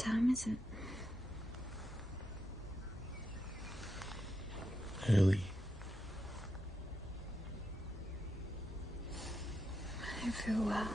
time is it? Early. I don't feel well.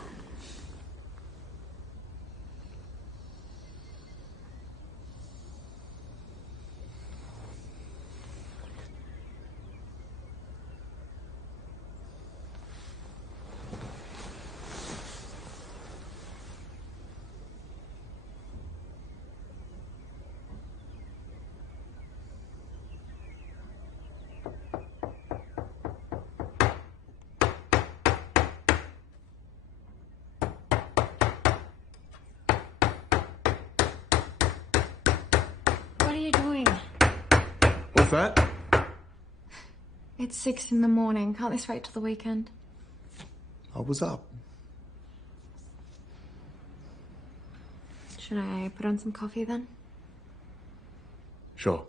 What are you doing? What's that? It's 6 in the morning. Can't this wait till the weekend? I was up. Should I put on some coffee then? Sure.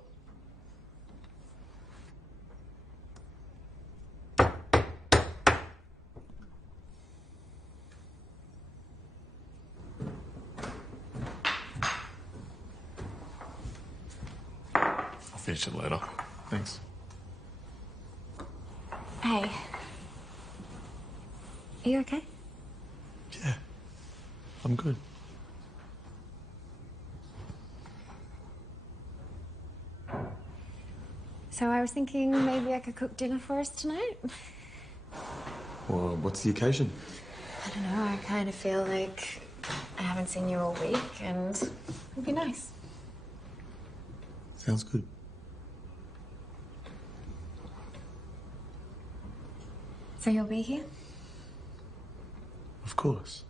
I'll finish it later. Thanks. Hey. Are you okay? Yeah. I'm good. So I was thinking maybe I could cook dinner for us tonight. Well, what's the occasion? I don't know, I kind of feel like I haven't seen you all week and it'd be nice. Sounds good. So you'll be here? Of course.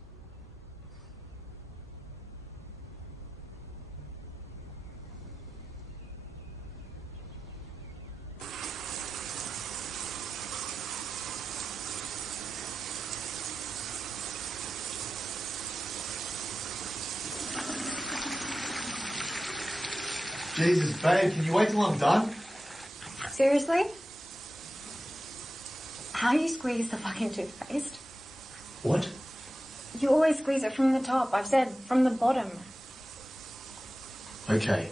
Jesus, babe, can you wait till I'm done? Seriously? How do you squeeze the fucking toothpaste? What? You always squeeze it from the top. I've said from the bottom. Okay.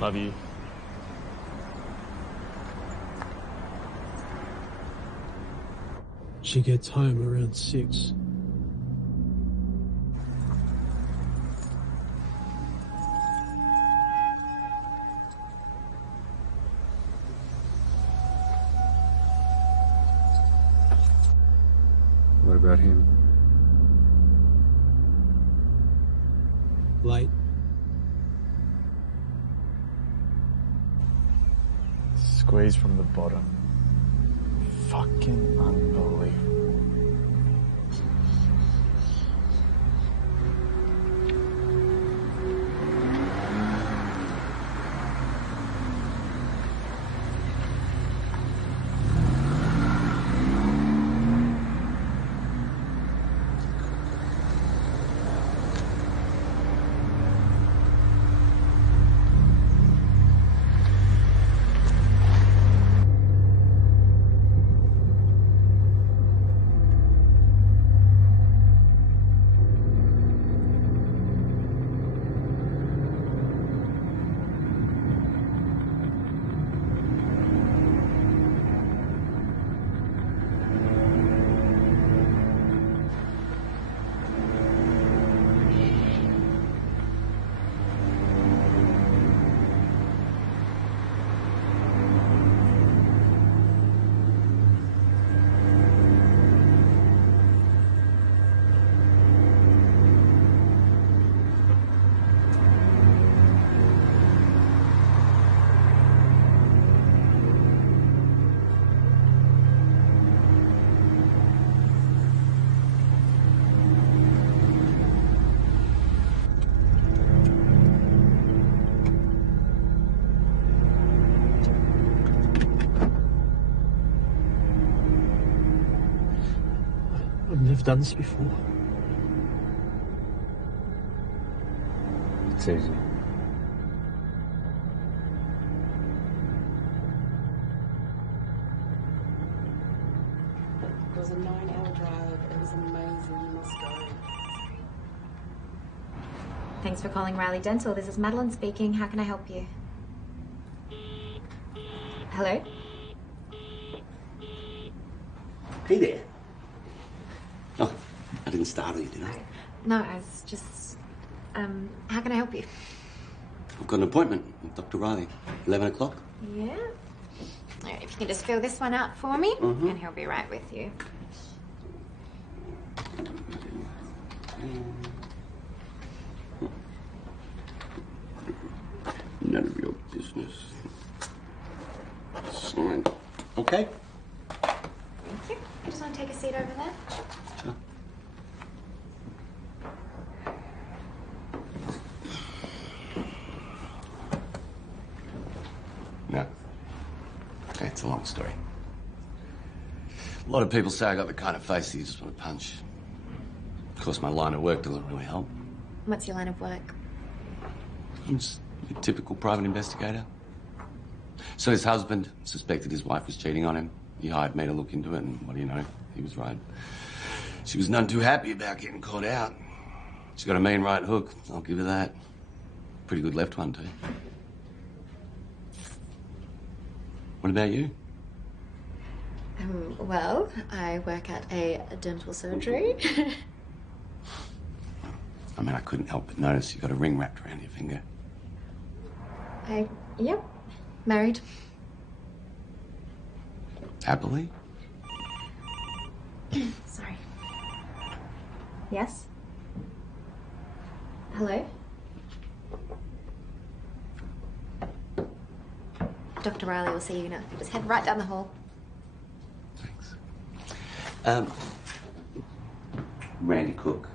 Love you. She gets home around 6. What about him? Late. Squeeze from the bottom. Fucking unbelievable. I've never done this before. It's easy. It was a 9-hour drive. It was amazing. You must go. Thanks for calling Riley Dental. This is Madeline speaking. How can I help you? Hello? Hey there. Oh, I didn't startle you, did I? No, I was just... how can I help you? I've got an appointment with Dr. Riley. 11 o'clock. Yeah? All right, if you can just fill this one out for me, and he'll be right with you. None of your business. Sign. Okay. Thank you. I just want to take a seat over there. Sure. No. Okay, it's a long story. A lot of people say I got the kind of face that you just want to punch. Of course, my line of work doesn't really help. What's your line of work? I'm just a typical private investigator. So his husband suspected his wife was cheating on him. He hired me to look into it, and what do you know? He was right. She was none too happy about getting caught out. She got a mean right hook, I'll give her that. Pretty good left one, too. What about you? Well, I work at a dental surgery. I mean, I couldn't help but notice you got a ring wrapped around your finger. Yep, married. Happily? Sorry. Yes? Hello? Dr. Riley will see you now. Just head right down the hall. Thanks. Randy Cook.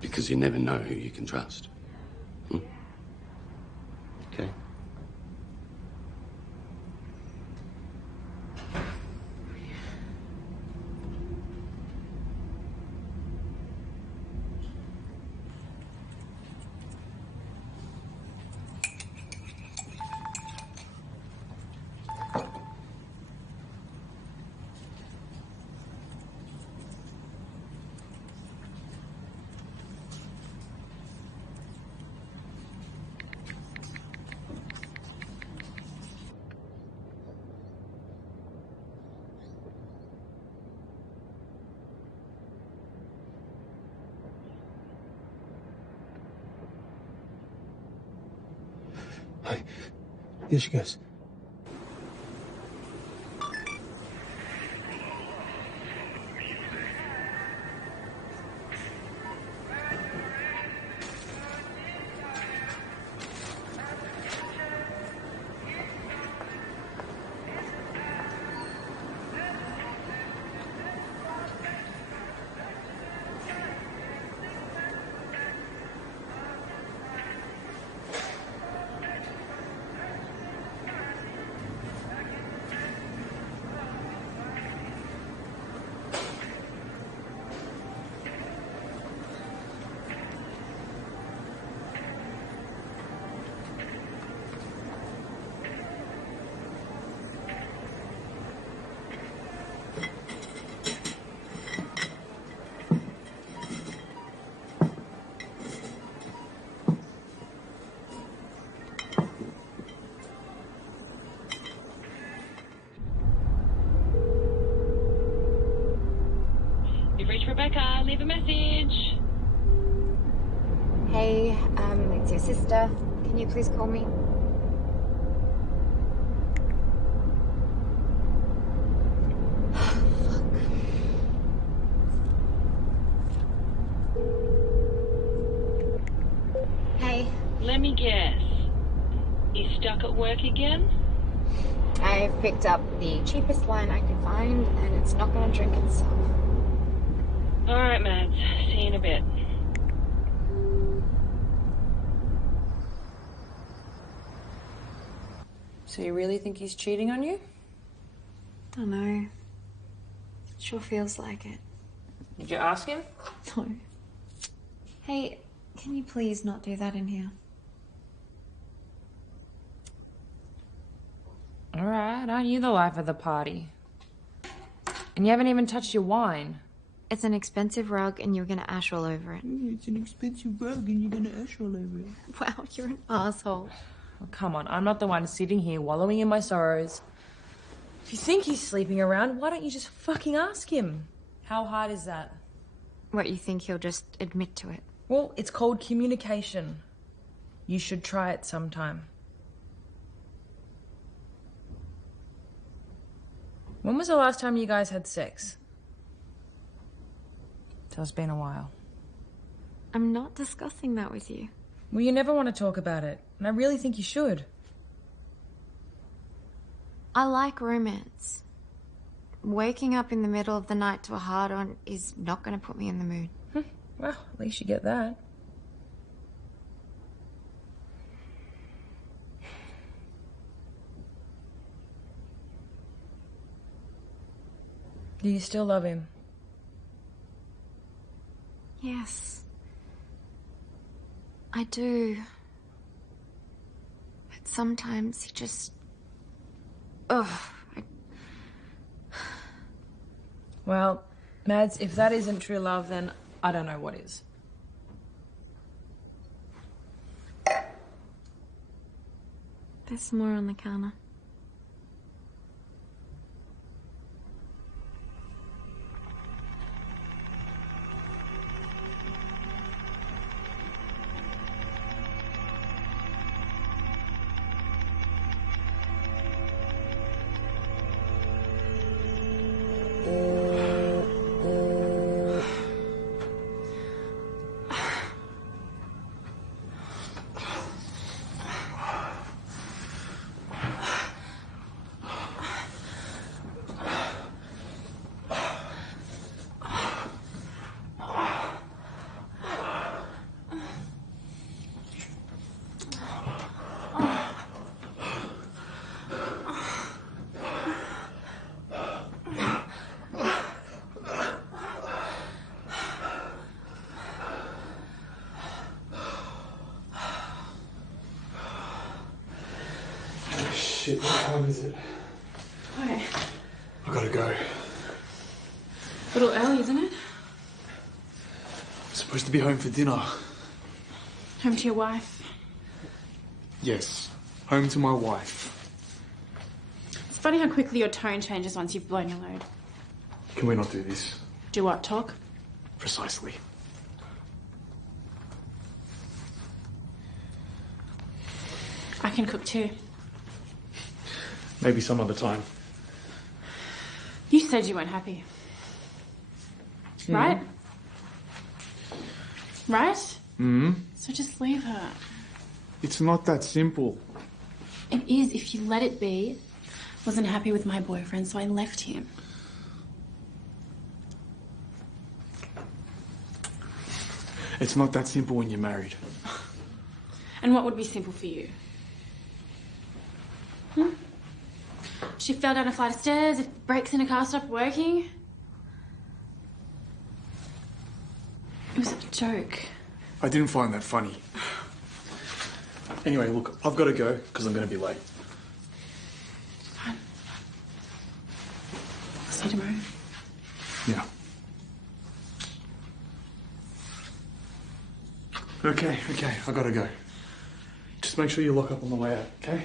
Because you never know who you can trust. Okay. Hey, here she goes. Rebecca, leave a message. Hey, it's your sister. Can you please call me? Hey. Let me guess. You stuck at work again? I've picked up the cheapest line I could find, and it's not going to drink itself. All right, Mads. See you in a bit. So you really think he's cheating on you? I don't know. Sure feels like it. Did you ask him? No. Hey, can you please not do that in here? Alright, aren't you the life of the party? And you haven't even touched your wine. It's an expensive rug and you're gonna ash all over it. It's an expensive rug and you're gonna ash all over it. Wow, you're an asshole. Oh, come on, I'm not the one sitting here wallowing in my sorrows. If you think he's sleeping around, why don't you just fucking ask him? How hard is that? What, you think he'll just admit to it? Well, it's called communication. You should try it sometime. When was the last time you guys had sex? So it's been a while. I'm not discussing that with you. Well, you never want to talk about it, and I really think you should. I like romance. Waking up in the middle of the night to a hard-on is not going to put me in the mood. Well, at least you get that. Do you still love him? Yes. I do. But sometimes he just... Ugh. Well, Mads, if that isn't true love, then I don't know what is. There's some more on the counter. Shit, what time is it? Why? I gotta go. A little early, isn't it? I'm supposed to be home for dinner. Home to your wife. Yes, home to my wife. It's funny how quickly your tone changes once you've blown your load. Can we not do this? Do what, talk? Precisely. I can cook too. Maybe some other time. You said you weren't happy. Right? Right? So just leave her. It's not that simple. It is if you let it be. Wasn't happy with my boyfriend, so I left him. It's not that simple when you're married. And what would be simple for you? She fell down a flight of stairs, if the brakes in a car stopped working. It was a joke. I didn't find that funny. Anyway, look, I've got to go because I'm going to be late. Fine. I'll see you tomorrow. Yeah. Okay, I gotta go. Just make sure you lock up on the way out, okay?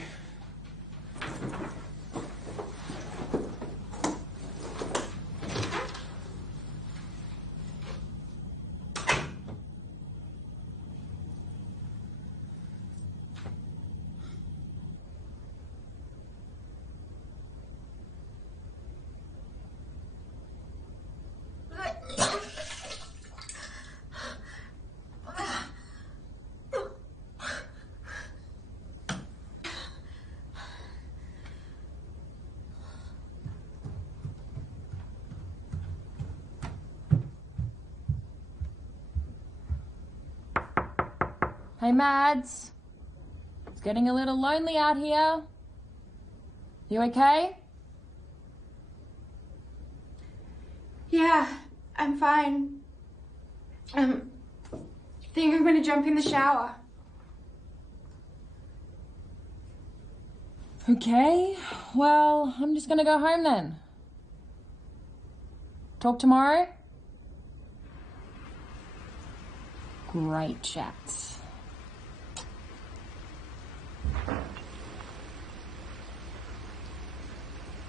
Hey, Mads. It's getting a little lonely out here. You okay? Yeah, I'm fine. I think I'm gonna jump in the shower. Okay, well, I'm just gonna go home then. Talk tomorrow? Great chats.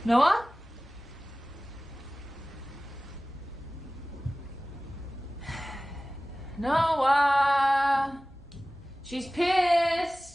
Noah? Noah! She's pissed!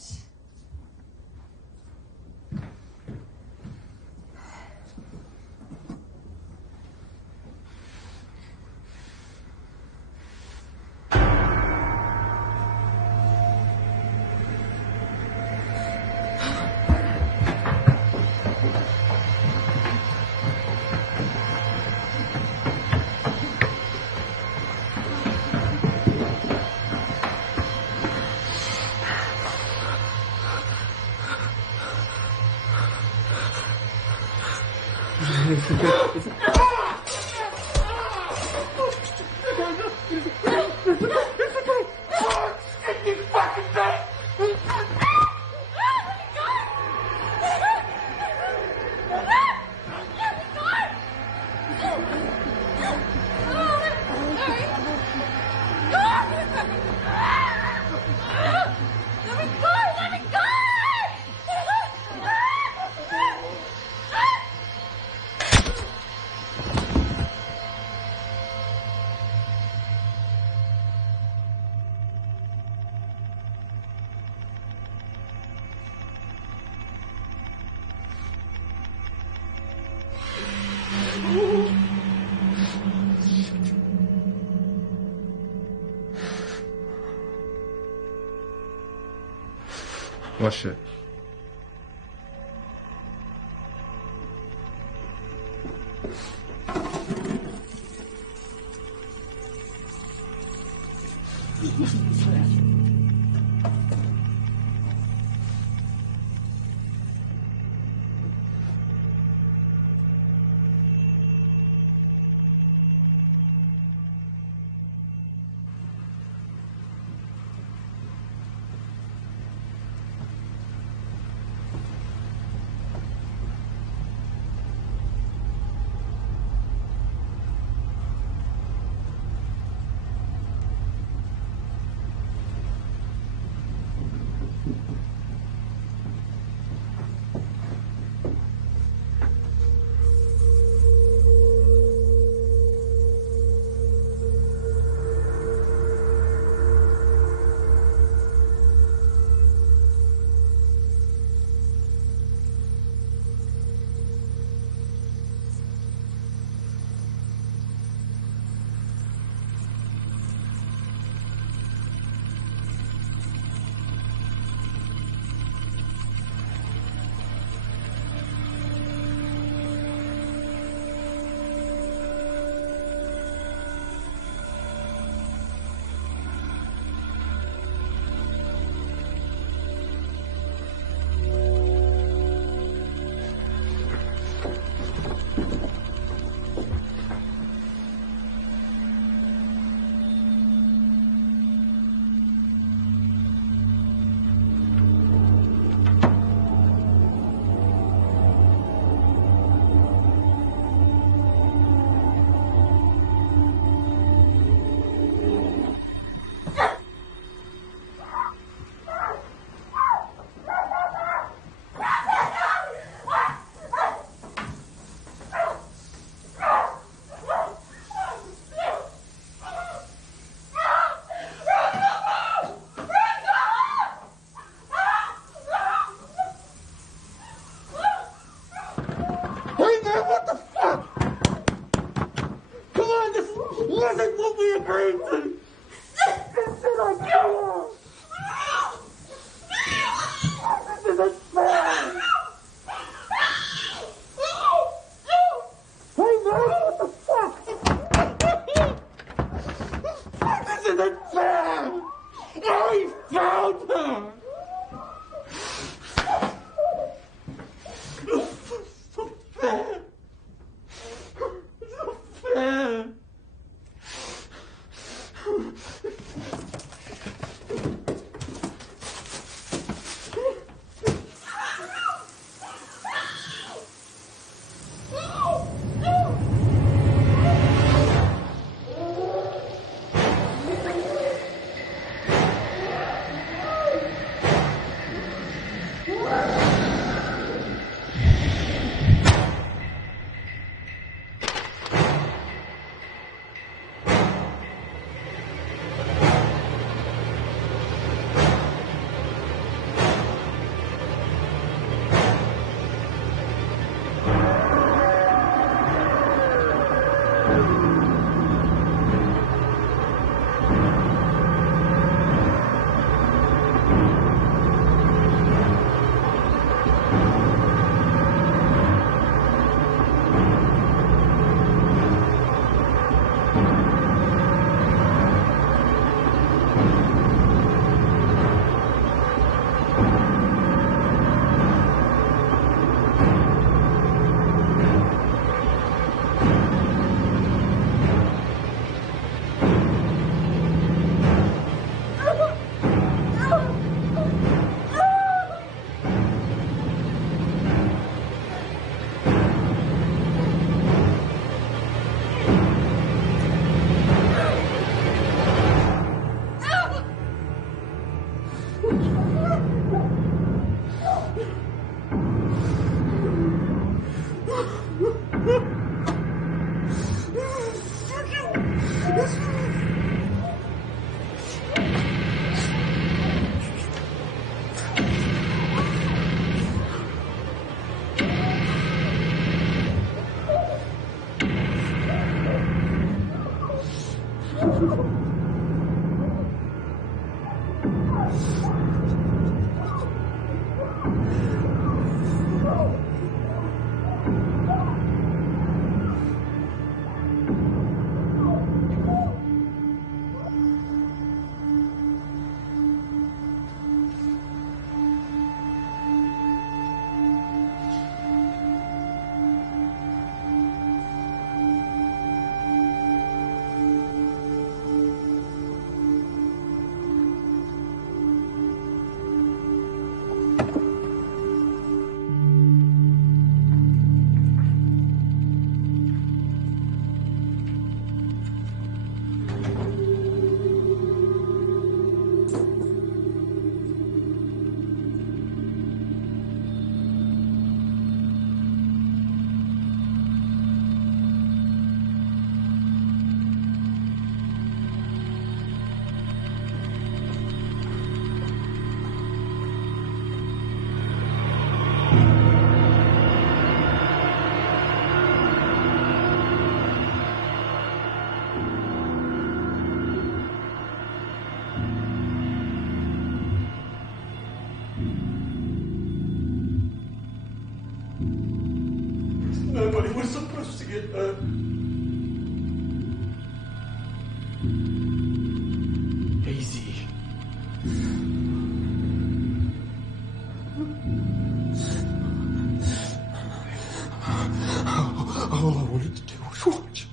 What shit? Nobody was supposed to get hurt. Easy. All I wanted to do was watch.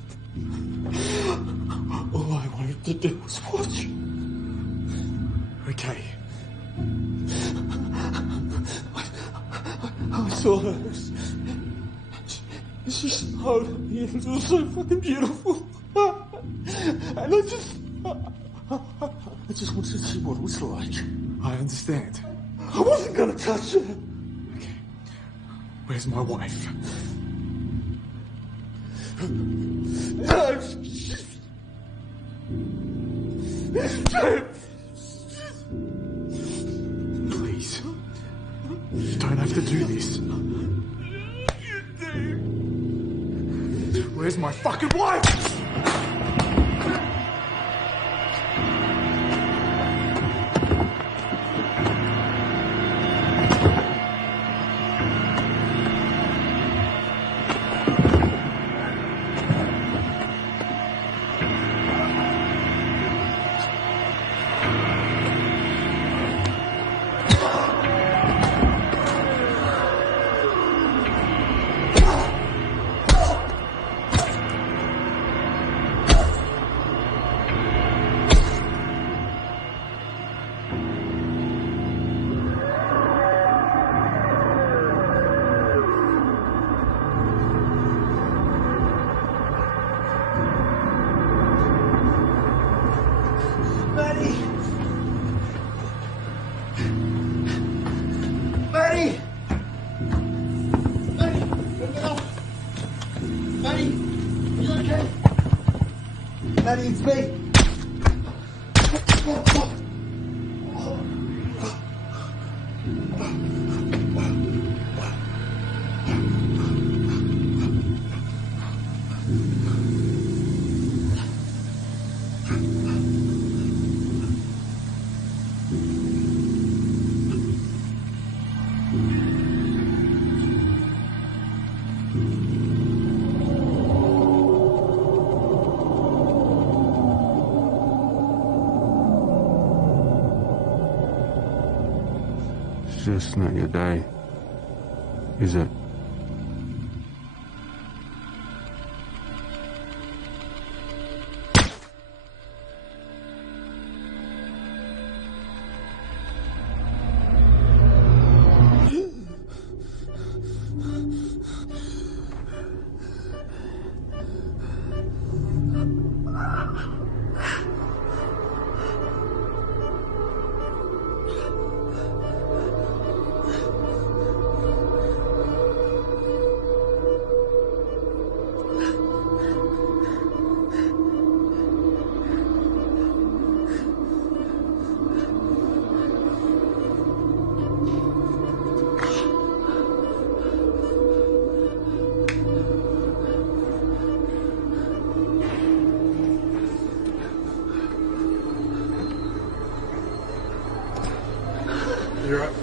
All I wanted to do was watch. Okay. I saw her. She smiled at me and it was so fucking beautiful. And I just wanted to see what it was like. I understand. I wasn't gonna touch her. Okay. Where's my wife? Please. You don't have to do this. Where's my fucking wife? Maddie, it's me. just not your day, is it?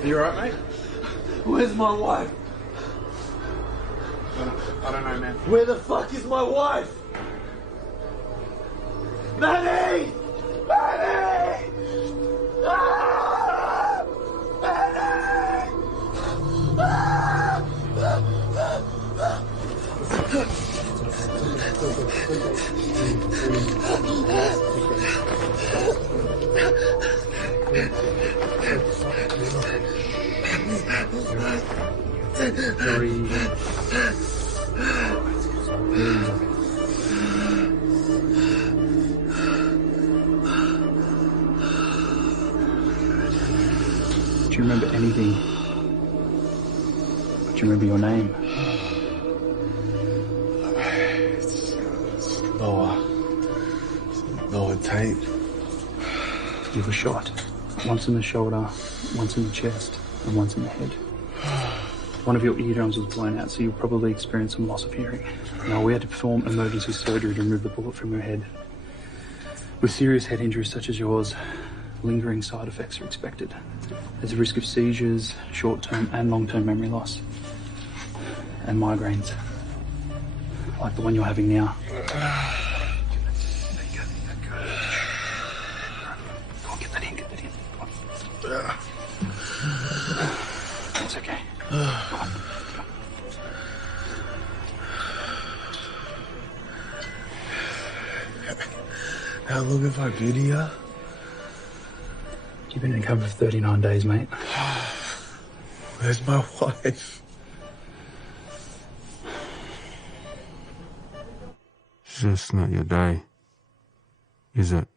You alright, mate? Where's my wife? I don't know, man. Where the fuck is my wife? Maddie! Maddie! Ah! Maddie! Do you remember anything? Do you remember your name? It's Noah Tate. You were shot. Once in the shoulder, once in the chest, and once in the head. One of your eardrums was blown out, so you'll probably experience some loss of hearing. Now, we had to perform emergency surgery to remove the bullet from your head. With serious head injuries such as yours, lingering side effects are expected. There's a risk of seizures, short-term and long-term memory loss, and migraines, like the one you're having now. Go on, get that in, get that in. Go on. It's okay. Go on. How long have I been here? You've been in cover for 39 days, mate. Where's my wife? Just not your day, is it?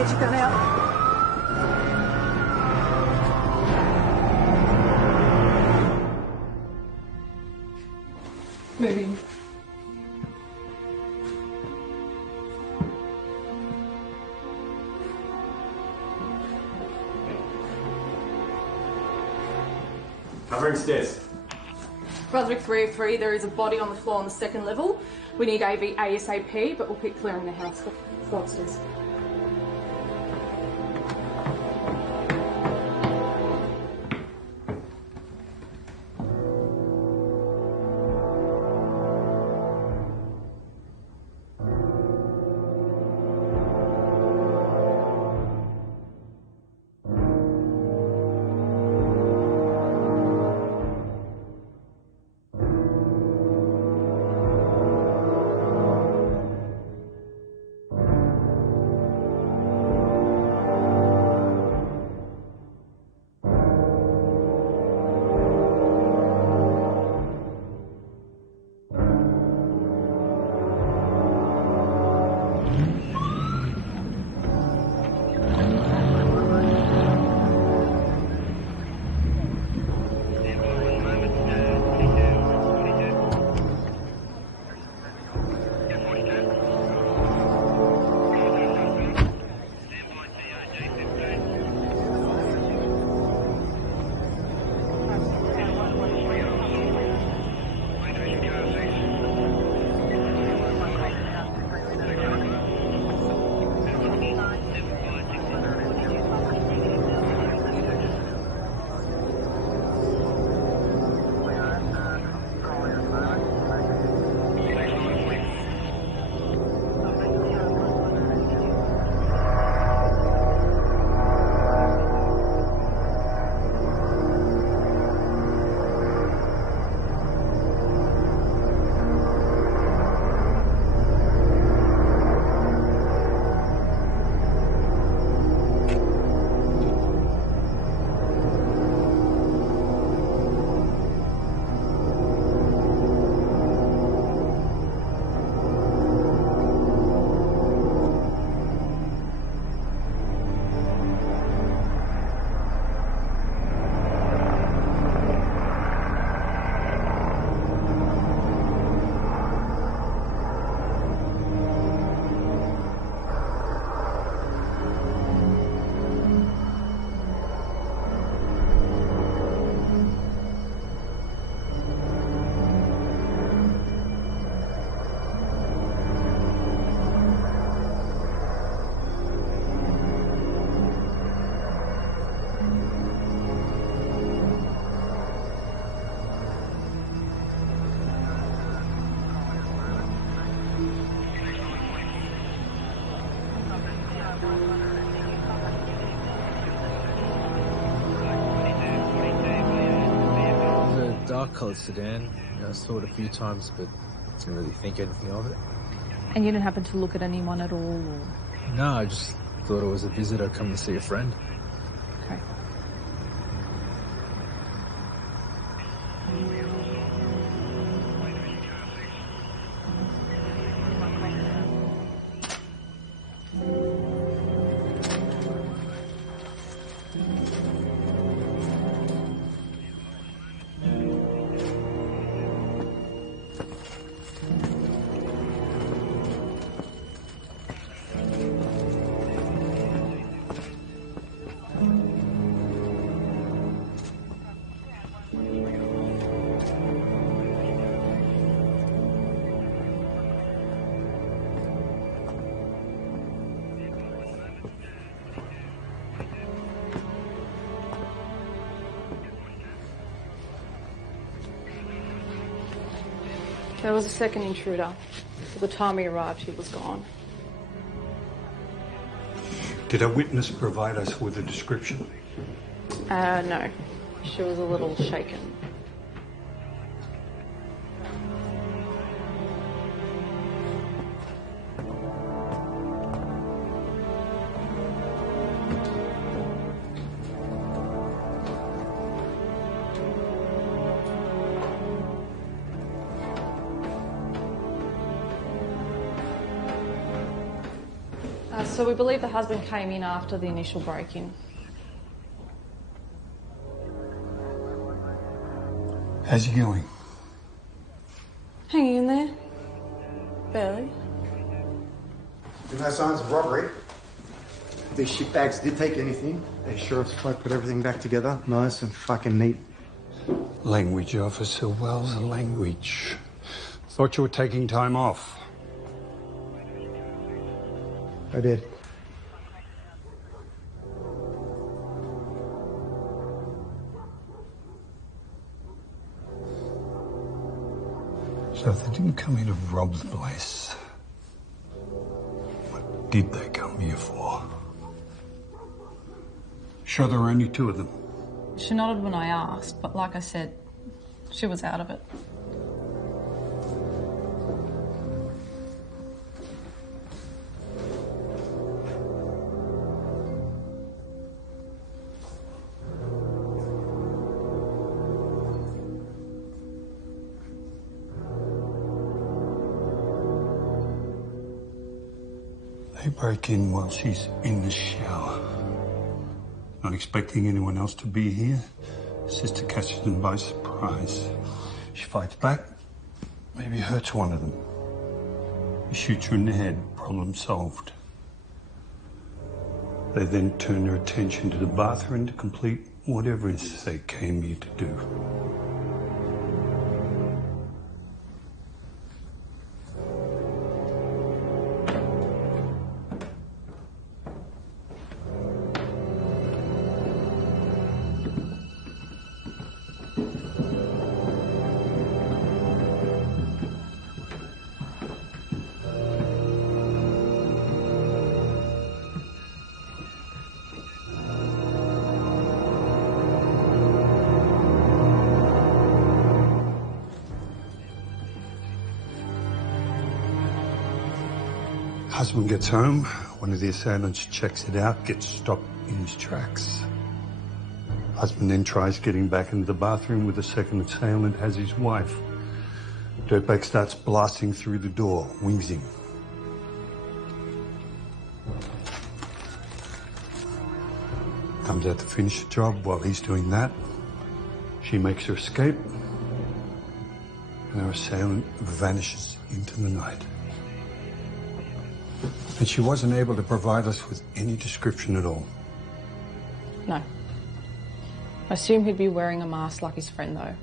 Could you come out? Moving. Covering stairs. Brunswick 303, there is a body on the floor on the second level. We need AV ASAP, but we'll keep clearing the house. Go upstairs. dark-coloured sedan. You know, I saw it a few times, but didn't really think anything of it. And you didn't happen to look at anyone at all? Or... No, I just thought it was a visitor coming to see a friend. Okay. There was a second intruder. By the time we arrived, he was gone. Did a witness provide us with a description? No. She was a little shaken. So we believe the husband came in after the initial break-in. How's he going? Hanging in there. Barely. There's no signs of robbery. These shitbags did take anything. The sheriff's tried to put everything back together, nice and fucking neat. Language, Officer Wells, language. Thought you were taking time off. I did. So they didn't come here to rob the place. What did they come here for? Sure there were only two of them? She nodded when I asked, but like I said, she was out of it. They break in while she's in the shower. Not expecting anyone else to be here. Sister catches them by surprise. She fights back, maybe hurts one of them. He shoots her in the head, problem solved. They then turn their attention to the bathroom to complete whatever it is they came here to do. Husband gets home, one of the assailants checks it out, gets stopped in his tracks. Husband then tries getting back into the bathroom with the second assailant as his wife. Dirtbag starts blasting through the door, wings him. Comes out to finish the job. While he's doing that, she makes her escape, and her assailant vanishes into the night. And she wasn't able to provide us with any description at all. No. I assume he'd be wearing a mask like his friend, though.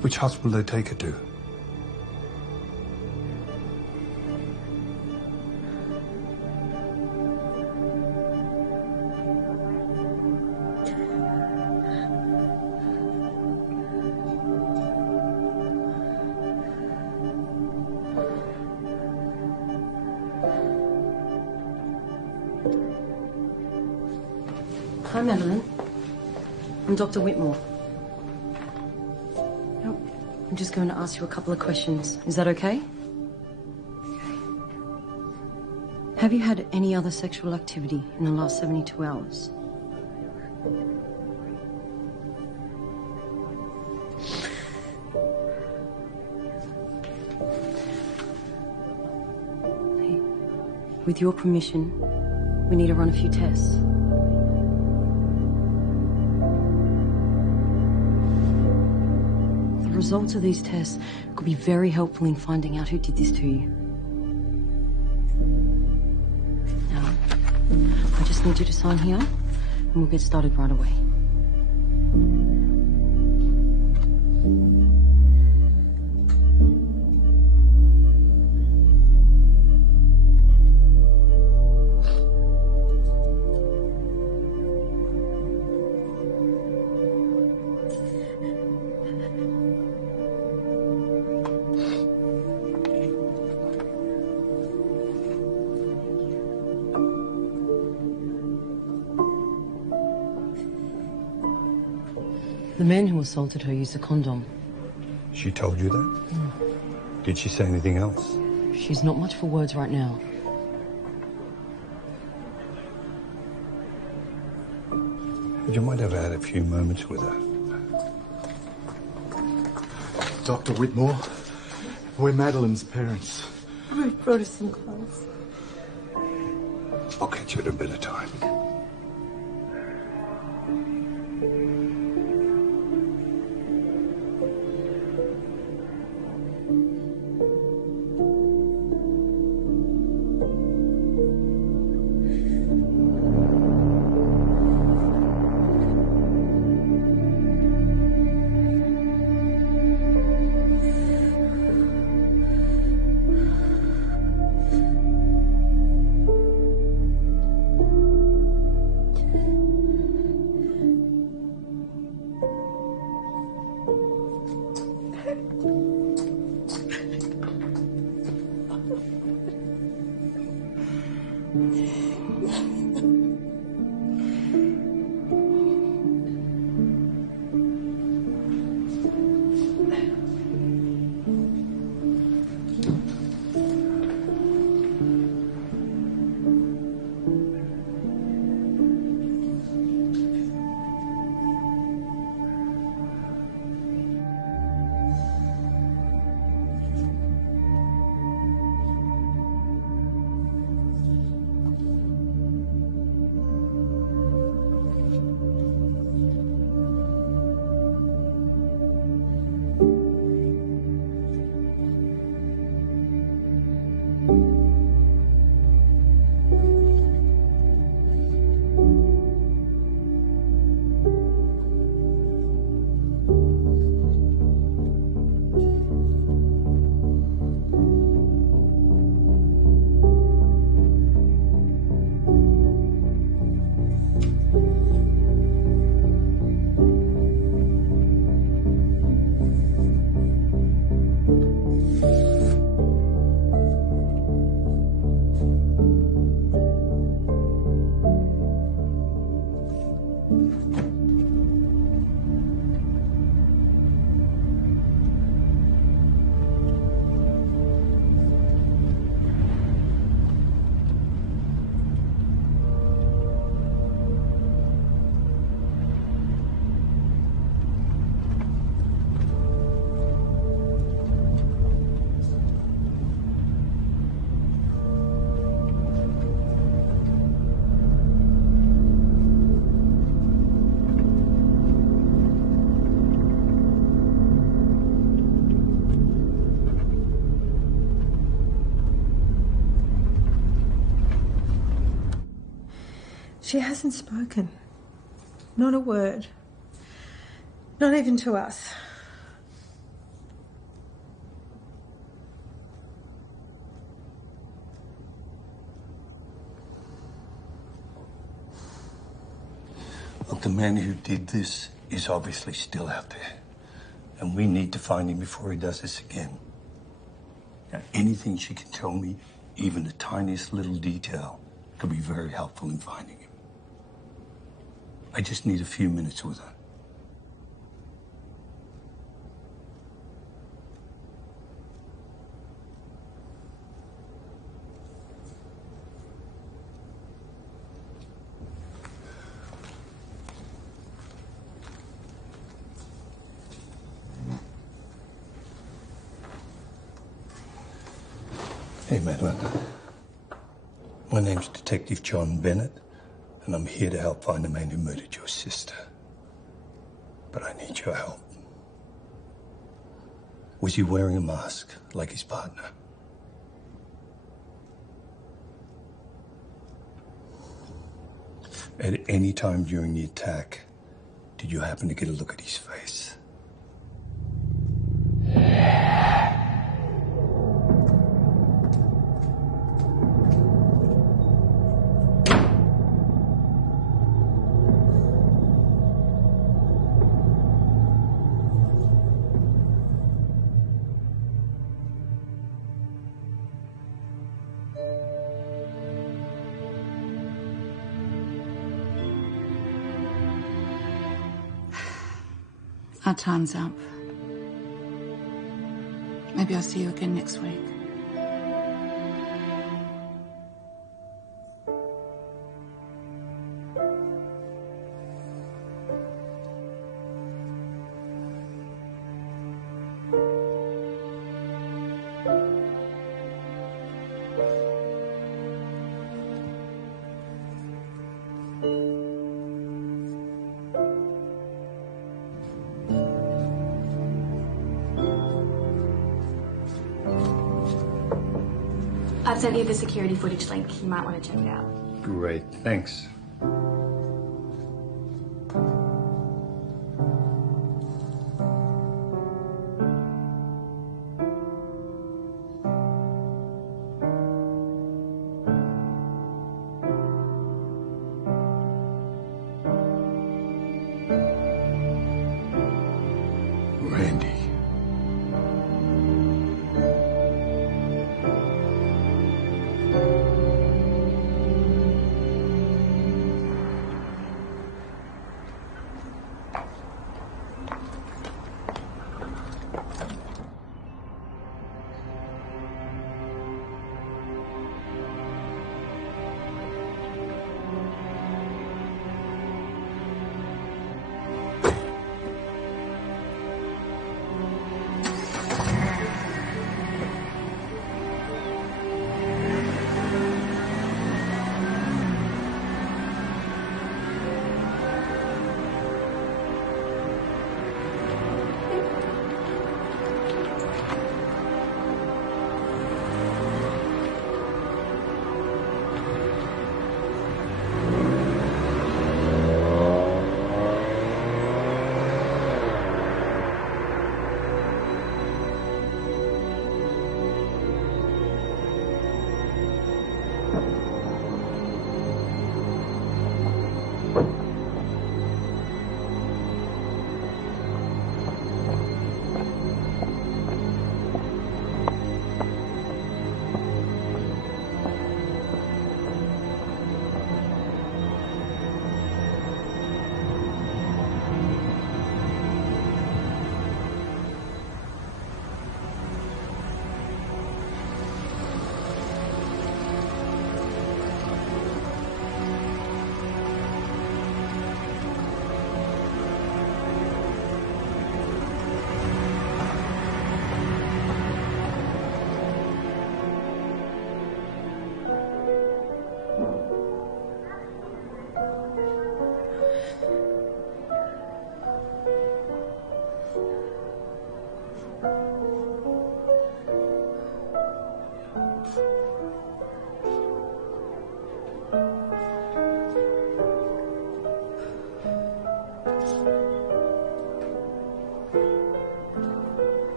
Which hospital did they take her to? Hi, Madeline. I'm Dr. Whitmore. Now, I'm just going to ask you a couple of questions. Is that okay? Okay. Have you had any other sexual activity in the last 72 hours? With your permission, we need to run a few tests. The results of these tests could be very helpful in finding out who did this to you. Now, I just need you to sign here, and we'll get started right away. The man who assaulted her used a condom. She told you that? Did she say anything else? She's not much for words right now. You might have had a few moments with her. Dr. Whitmore, we're Madeline's parents. I brought us some clothes. I'll catch you at a better time. She hasn't spoken. Not a word. Not even to us. Look, the man who did this is obviously still out there. And we need to find him before he does this again. Now, anything she can tell me, even the tiniest little detail, could be very helpful in finding him. I just need a few minutes with her. Hey, Madeline. My name's Detective John Bennett, and I'm here to help find the man who murdered your sister. But I need your help. Was he wearing a mask like his partner? At any time during the attack, did you happen to get a look at his face? Our time's up. Maybe I'll see you again next week. I've sent you the security footage link. You might want to check it out. Great, thanks. Randy.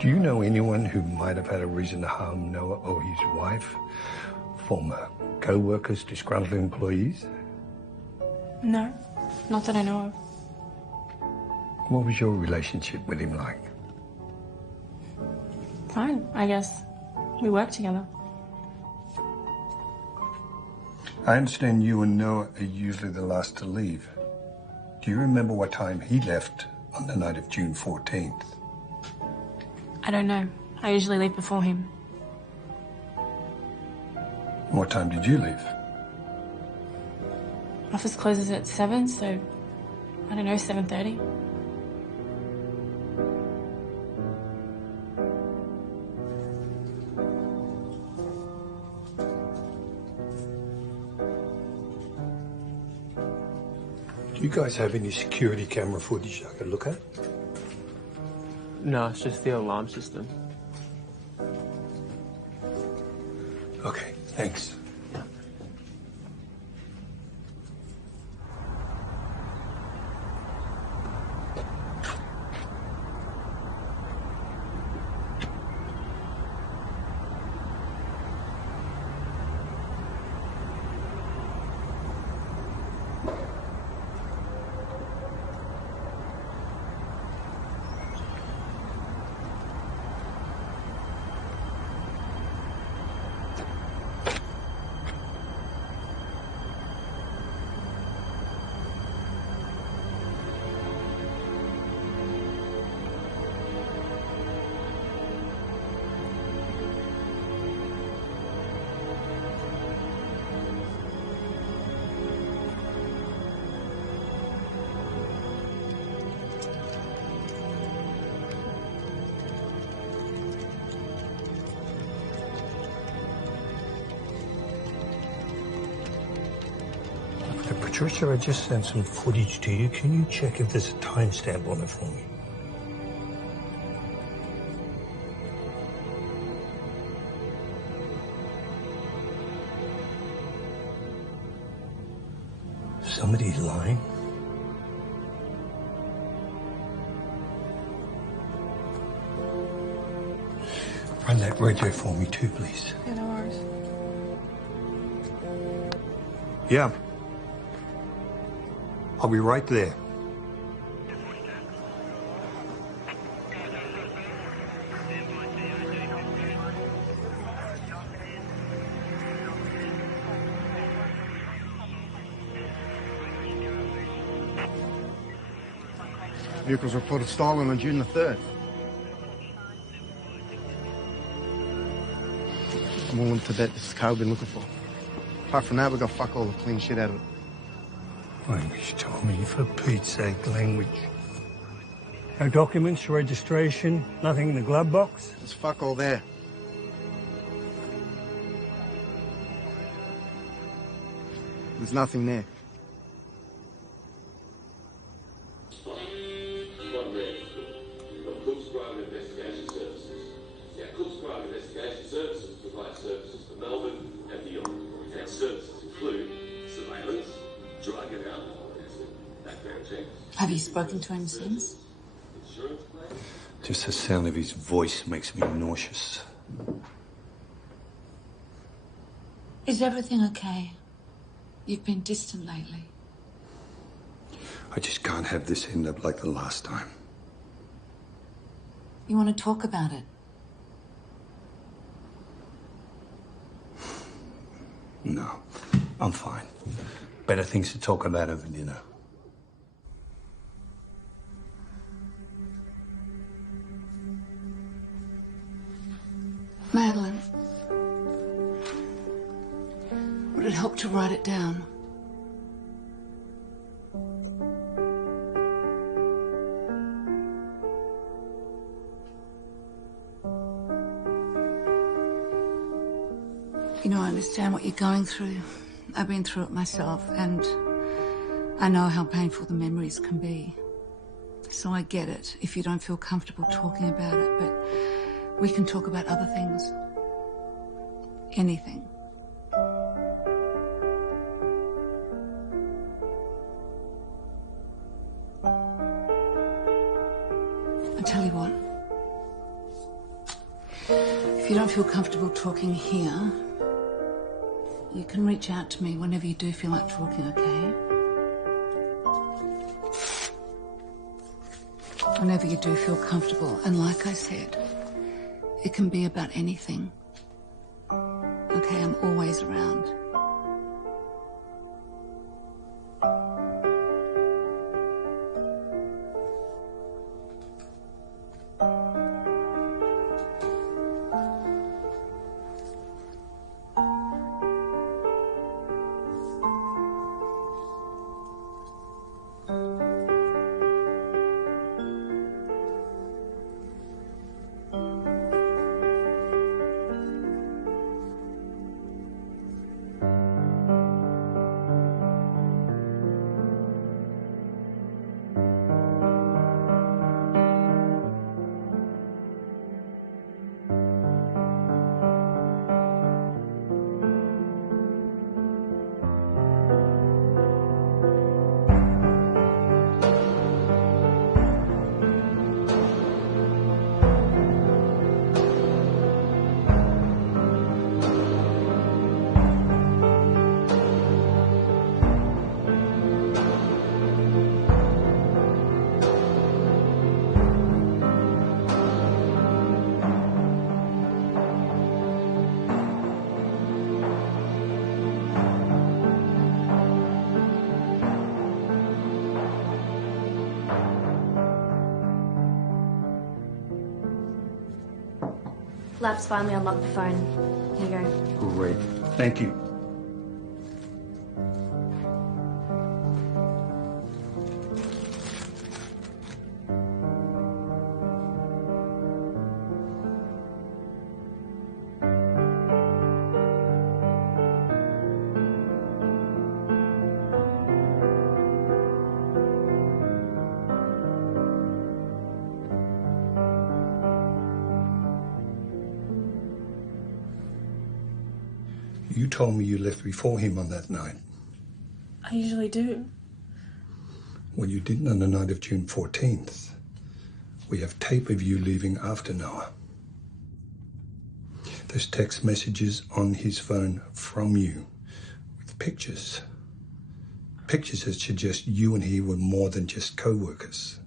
Do you know anyone who might have had a reason to harm Noah or his wife? Former co-workers, disgruntled employees? No, not that I know of. What was your relationship with him like? Fine, I guess. We work together. I understand you and Noah are usually the last to leave. Do you remember what time he left on the night of June 14th? I don't know. I usually leave before him. What time did you leave? Office closes at 7, so I don't know, 7:30. Do you guys have any security camera footage I could look at? No, it's just the alarm system. Okay, thanks. Patricia, I just sent some footage to you. Can you check if there's a timestamp on it for me? Somebody lying? Run that radio for me too, please. Yeah, no worries. Yeah. I'll be right there. Vehicles reported stolen on June the 3rd. I'm willing to bet this is the car we've been looking for. Apart from that, we got fuck all to clean shit out of it. Language, Tommy, for Pete's sake, language. No documents, registration, nothing in the glove box? There's fuck all there. There's nothing there. Have you spoken to him since? Just the sound of his voice makes me nauseous. Is everything okay? You've been distant lately. I just can't have this end up like the last time. You want to talk about it? No, I'm fine. Better things to talk about over dinner. Madeline, would it help to write it down? You know, I understand what you're going through. I've been through it myself, and I know how painful the memories can be. So I get it if you don't feel comfortable talking about it, but we can talk about other things. Anything. I tell you what. If you don't feel comfortable talking here, you can reach out to me whenever you do feel like talking, okay? Whenever you do feel comfortable. And like I said, it can be about anything. Okay, I'm always around. Lab's finally unlocked the phone. Here you go. Great. Thank you. You told me you left before him on that night. I usually do. Well, you didn't on the night of June 14th. We have tape of you leaving after Noah. There's text messages on his phone from you with pictures. Pictures that suggest you and he were more than just co-workers.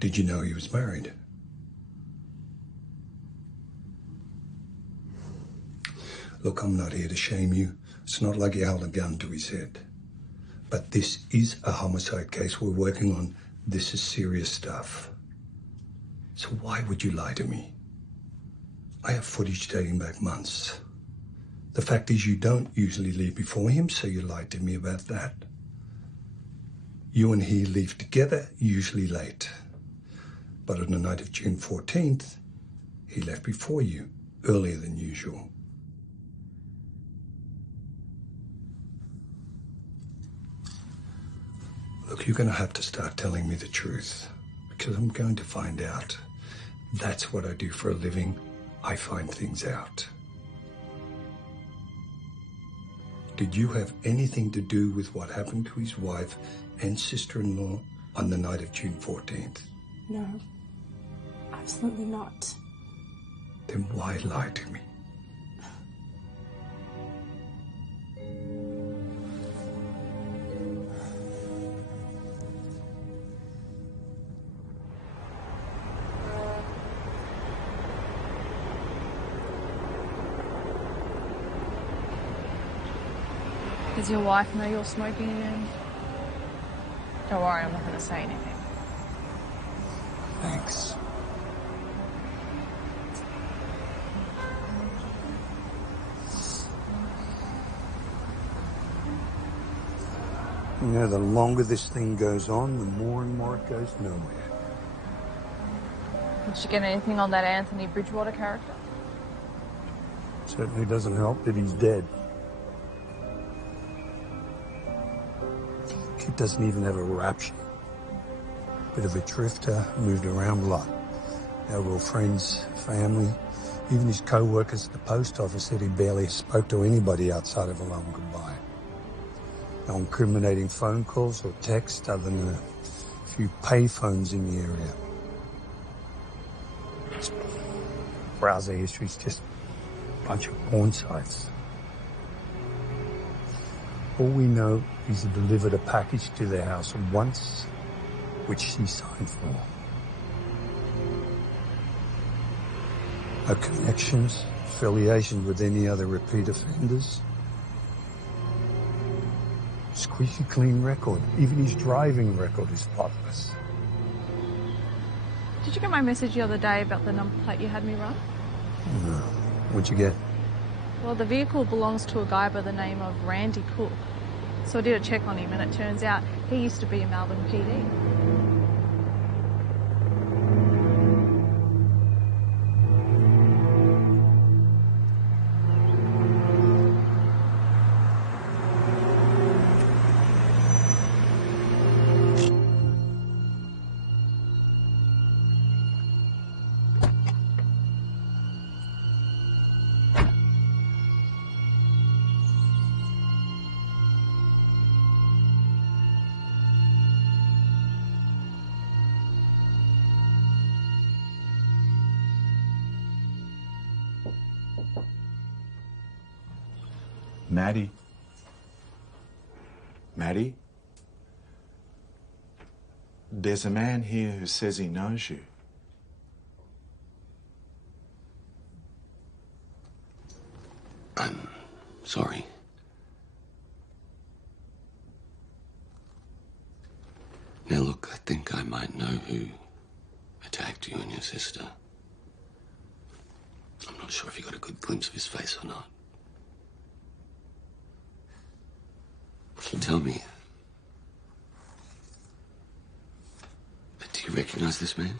Did you know he was married? Look, I'm not here to shame you. It's not like you held a gun to his head. But this is a homicide case we're working on. This is serious stuff. So why would you lie to me? I have footage dating back months. The fact is you don't usually leave before him, so you lied to me about that. You and he leave together, usually late. But on the night of June 14th, he left before you, earlier than usual. Look, you're going to have to start telling me the truth, because I'm going to find out. That's what I do for a living. I find things out. Did you have anything to do with what happened to his wife and sister-in-law on the night of June 14th? No, absolutely not. Then why lie to me? Does your wife know you're smoking again? Don't worry, I'm not going to say anything. Thanks. You know, the longer this thing goes on, the more and more it goes nowhere. Did you get anything on that Anthony Bridgewater character? Certainly doesn't help that he's dead. Kid doesn't even have a rap sheet. Bit of a drifter, moved around a lot. No real friends, family. Even his co-workers at the post office said he barely spoke to anybody outside of a long goodbye. No incriminating phone calls or text other than a few pay phones in the area. browser history's just a bunch of porn sites. All we know is he delivered a package to their house once, which she signed for. No connections, affiliation with any other repeat offenders. Squeaky clean record. Even his driving record is spotless. Did you get my message the other day about the number plate you had me run? No. What'd you get? Well, the vehicle belongs to a guy by the name of Randy Cook. So I did a check on him and it turns out he used to be a Melbourne PD. Maddie? Maddie? There's a man here who says he knows you. I'm sorry. Now look, I think I might know who attacked you and your sister. I'm not sure if you got a good glimpse of his face or not. Can you tell me? But do you recognize this man?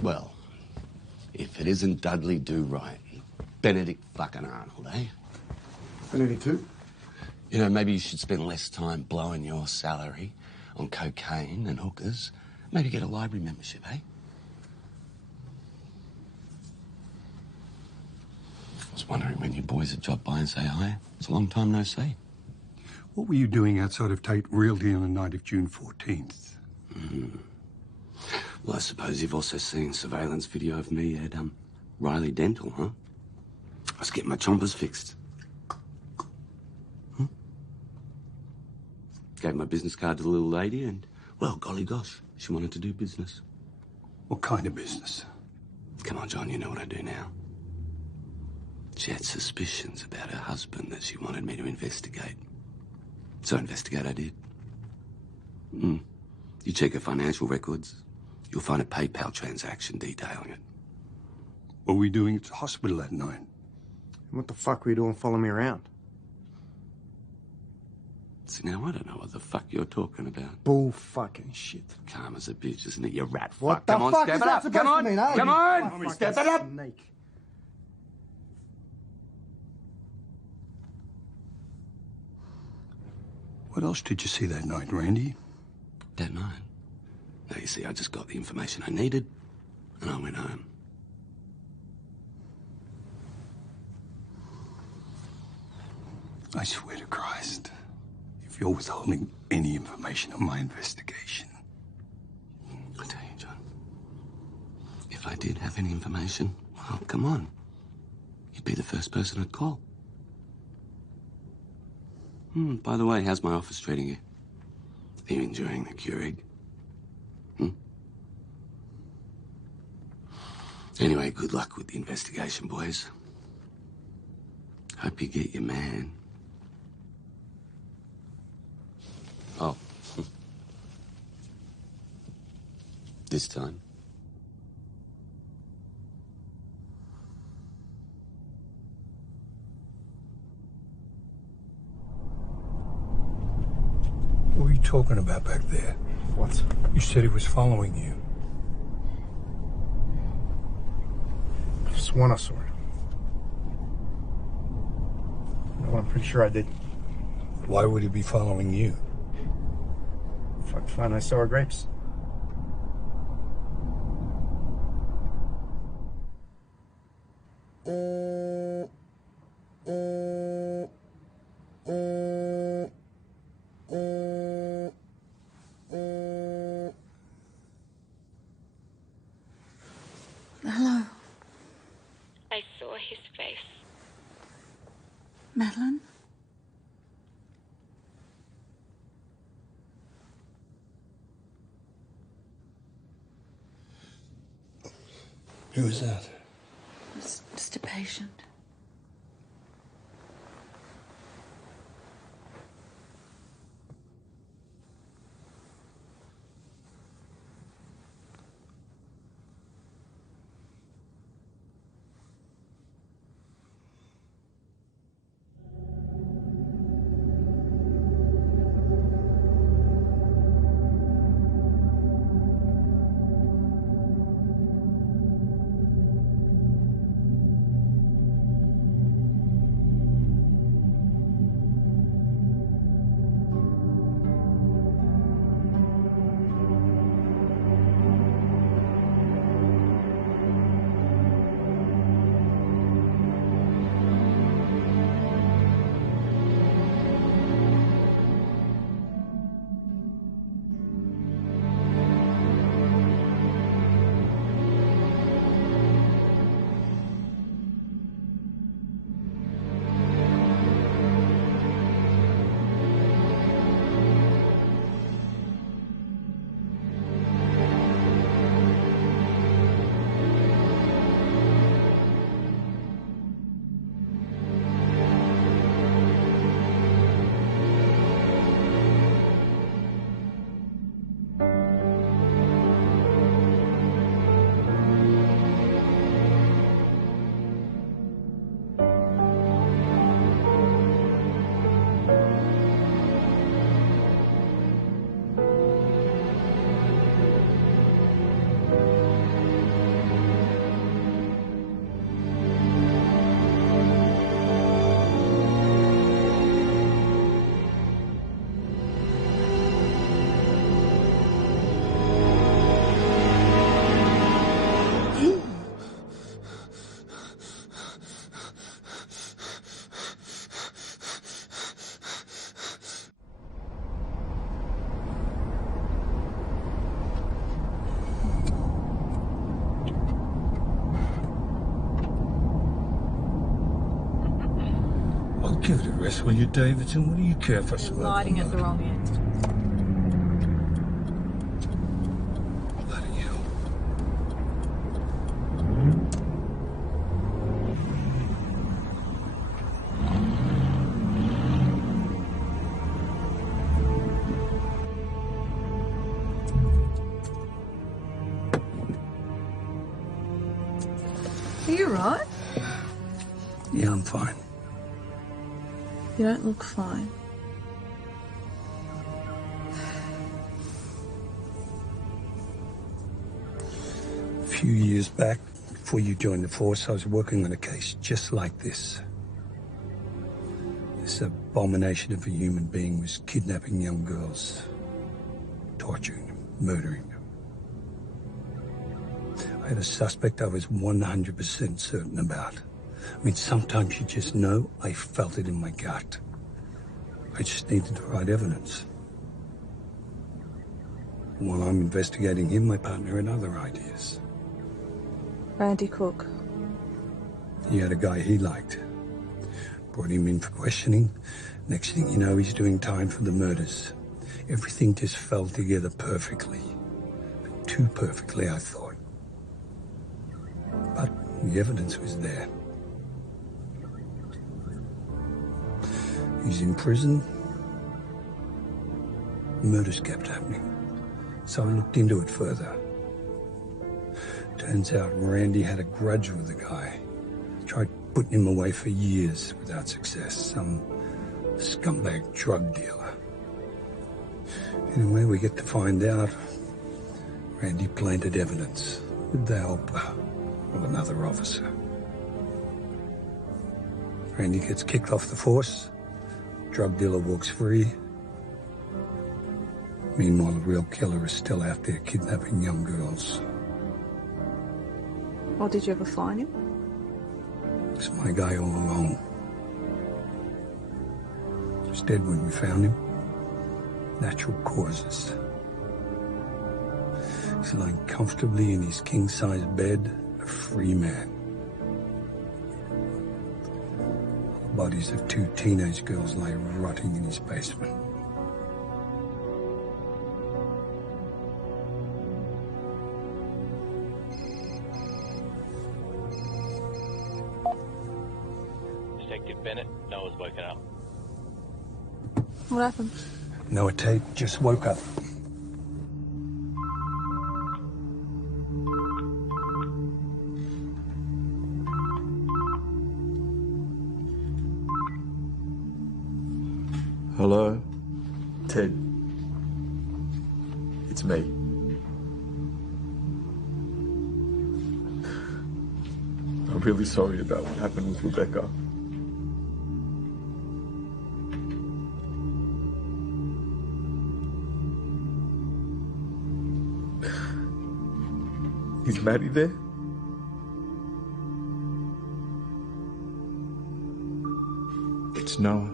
Well, if it isn't Dudley Do-Right, Benedict fucking Arnold, eh? Benedict who? You know, maybe you should spend less time blowing your salary on cocaine and hookers. Maybe get a library membership, eh? I was wondering when you boys would drop by and say hi. It's a long time no see. What were you doing outside of Tate Realty on the night of June 14th? Well, I suppose you've also seen surveillance video of me at Riley Dental, huh? I was getting my chompers fixed. Gave my business card to the little lady and, well, golly gosh, she wanted to do business. What kind of business? Come on, John, you know what I do now. She had suspicions about her husband that she wanted me to investigate. So investigate I did. You check her financial records, you'll find a PayPal transaction detailing it. What were we doing at the hospital that night? What the fuck were you doing following me around? See, now I don't know what the fuck you're talking about. Bull fucking shit. Calm as a bitch, isn't it, you rat fuck? What the Come on, fuck step is it that up. supposed Come on, to mean, eh? come on, You step it fucking up. snake. What else did you see that night, Randy? That night? No, you see, I just got the information I needed, and I went home. I swear to Christ, if you're withholding any information on my investigation. I tell you, John, if I did have any information, well, come on. You'd be the first person I'd call. By the way, how's my office treating you? Are you enjoying the Keurig? Anyway, good luck with the investigation, boys. Hope you get your man. Oh. This time. What were you talking about back there? What? You said he was following you. I sworn I saw it. No, I'm pretty sure I did. Why would he be following you? Fuck, fine, I saw her grapes. Hello, I saw his face. Madeline? Who was that? It's just a patient. Give it a rest, will you, Davidson? What do you care for some Lighting at the wrong end. Bloody hell. Are you right? Yeah, I'm fine. You don't look fine. A few years back, before you joined the force, I was working on a case just like this. This abomination of a human being was kidnapping young girls, torturing them, murdering them. I had a suspect I was 100% certain about. I mean, sometimes you just know. I felt it in my gut. I just needed the right evidence. While I'm investigating him, my partner had other ideas. Randy Cook. He had a guy he liked. Brought him in for questioning. Next thing you know, he's doing time for the murders. Everything just fell together perfectly. Too perfectly, I thought. The evidence was there. He's in prison. Murders kept happening. So I looked into it further. Turns out Randy had a grudge with the guy. Tried putting him away for years without success. Some scumbag drug dealer. Anyway, we get to find out Randy planted evidence with the help of another officer. Randy gets kicked off the force. Drug dealer walks free. Meanwhile, the real killer is still out there kidnapping young girls. Or did you ever find him? It's my guy all along. He's dead when we found him. Natural causes. He's lying comfortably in his king-size bed, a free man. The bodies of 2 teenage girls lie rotting in his basement. Detective Bennett, Noah's woken up. What happened? Noah Tate just woke up. Hello? Ted. It's me. I'm really sorry about what happened with Rebecca. Is Maddie there? It's Noah.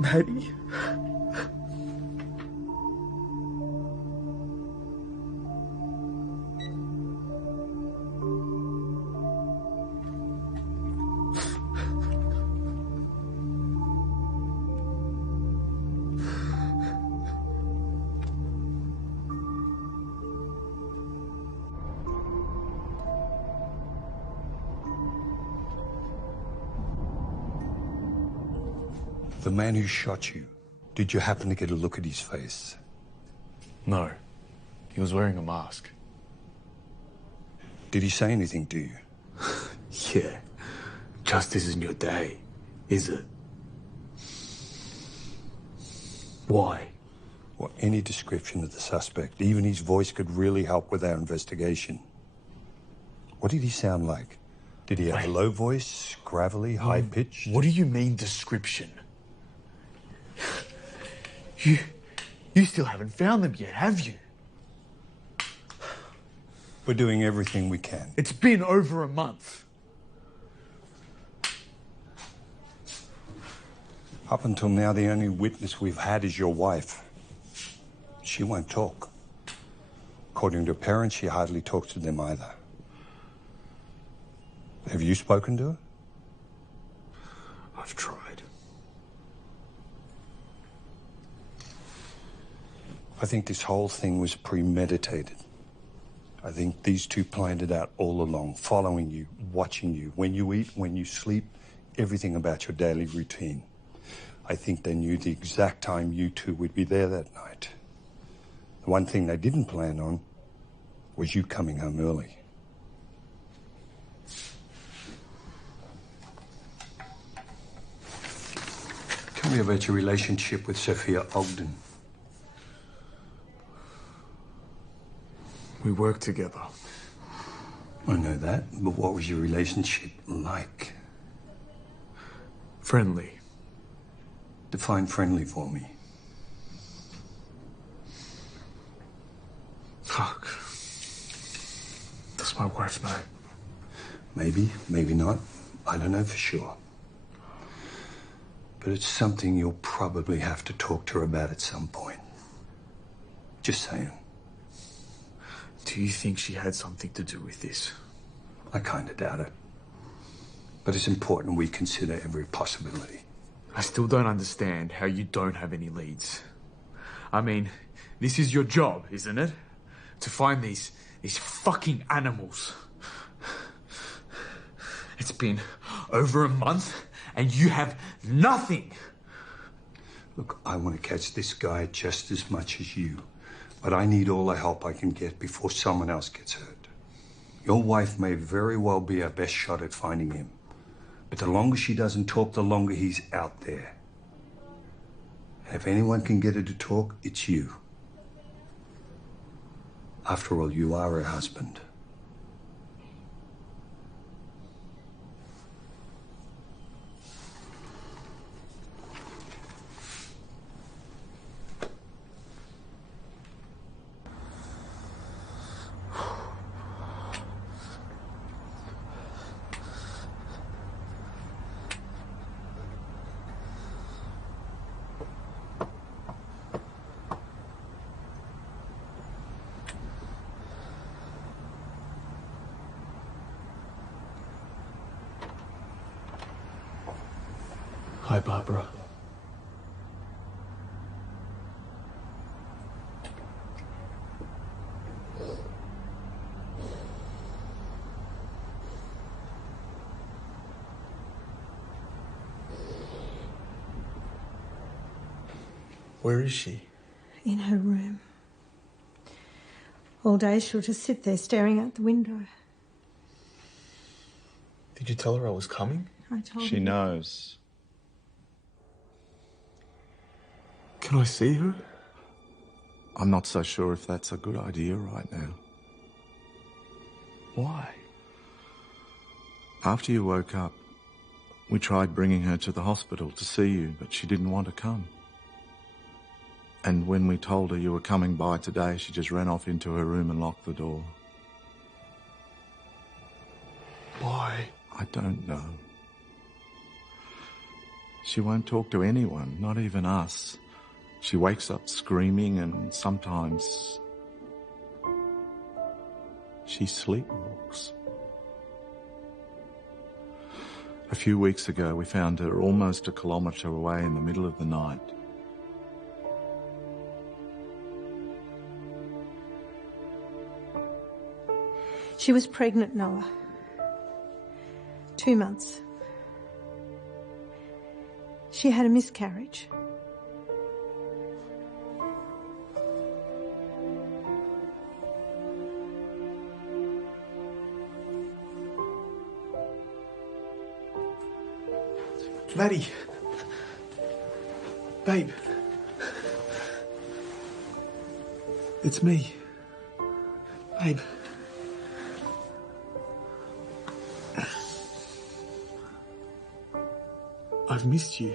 Maddie? The man who shot you, did you happen to get a look at his face? No. He was wearing a mask. Did he say anything to you? Yeah. Justice isn't your day, is it? Why? Well, any description of the suspect, even his voice, could really help with our investigation. What did he sound like? Did he have a low voice, gravelly, high-pitched? What do you mean, description? You still haven't found them yet, have you? We're doing everything we can. It's been over a month. Up until now, the only witness we've had is your wife. She won't talk. According to her parents, she hardly talks to them either. Have you spoken to her? I've tried. I think this whole thing was premeditated. I think these two planned it out all along, following you, watching you, when you eat, when you sleep, everything about your daily routine. I think they knew the exact time you two would be there that night. The one thing they didn't plan on was you coming home early. Tell me about your relationship with Sophia Ogden. We worked together. I know that, but what was your relationship like? Friendly. Define friendly for me. Fuck. Does my wife know? Maybe, maybe not. I don't know for sure. But it's something you'll probably have to talk to her about at some point. Just saying. Do you think she had something to do with this? I kind of doubt it. But it's important we consider every possibility. I still don't understand how you don't have any leads. I mean, this is your job, isn't it? To find these fucking animals. It's been over a month and you have nothing. Look, I want to catch this guy just as much as you. But I need all the help I can get before someone else gets hurt. Your wife may very well be our best shot at finding him. But the longer she doesn't talk, the longer he's out there. And if anyone can get her to talk, it's you. After all, you are her husband. Hi, Barbara. Where is she? In her room. All day she'll just sit there staring out the window. Did you tell her I was coming? I told She her. knows. Can I see her? I'm not so sure if that's a good idea right now. Why? After you woke up, we tried bringing her to the hospital to see you, but she didn't want to come. And when we told her you were coming by today, she just ran off into her room and locked the door. Why? I don't know. She won't talk to anyone, not even us. She wakes up screaming and sometimes she sleepwalks. A few weeks ago, we found her almost a kilometre away in the middle of the night. She was pregnant, Noah. 2 months. She had a miscarriage. Maddie. Babe. It's me. Babe. I've missed you.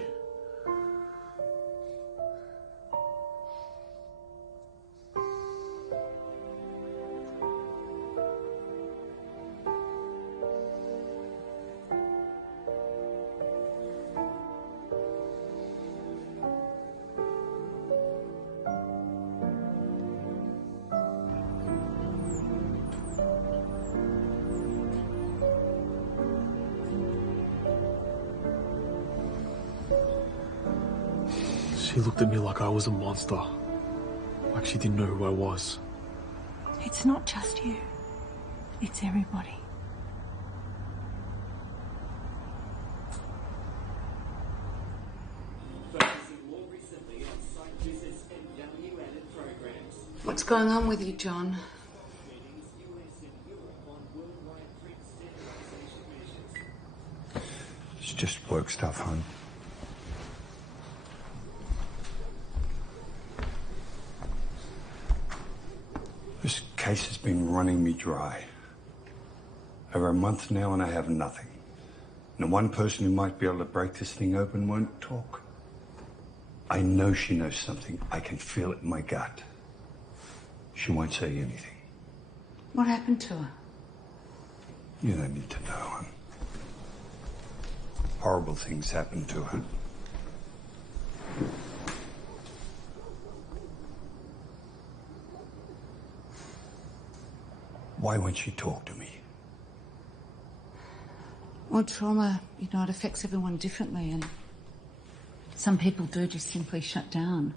She looked at me like I was a monster. Like she didn't know who I was. It's not just you. It's everybody. What's going on with you, John? It's just work stuff, hon. This case has been running me dry. Over a month now and I have nothing. And the one person who might be able to break this thing open won't talk. I know she knows something. I can feel it in my gut. She won't say anything. What happened to her? You don't need to know, hon. Horrible things happen to her. Why won't she talk to me? Well, trauma, you know, it affects everyone differently, and some people do just simply shut down.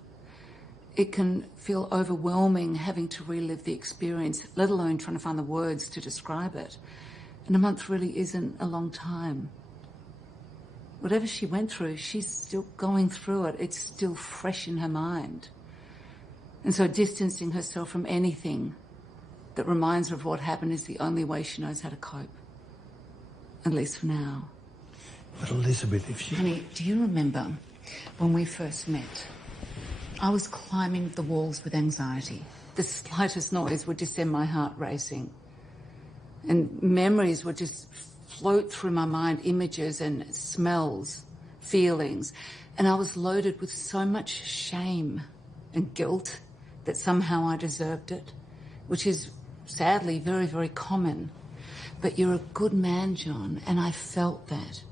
It can feel overwhelming having to relive the experience, let alone trying to find the words to describe it. And a month really isn't a long time. Whatever she went through, she's still going through it. It's still fresh in her mind. And so distancing herself from anything that reminds her of what happened is the only way she knows how to cope. At least for now. But Elizabeth, if she... Honey, do you remember when we first met? I was climbing the walls with anxiety. The slightest noise would just send my heart racing. And memories would just float through my mind, images and smells, feelings. And I was loaded with so much shame and guilt that somehow I deserved it, which is sadly very, very common. But you're a good man, John, and I felt that.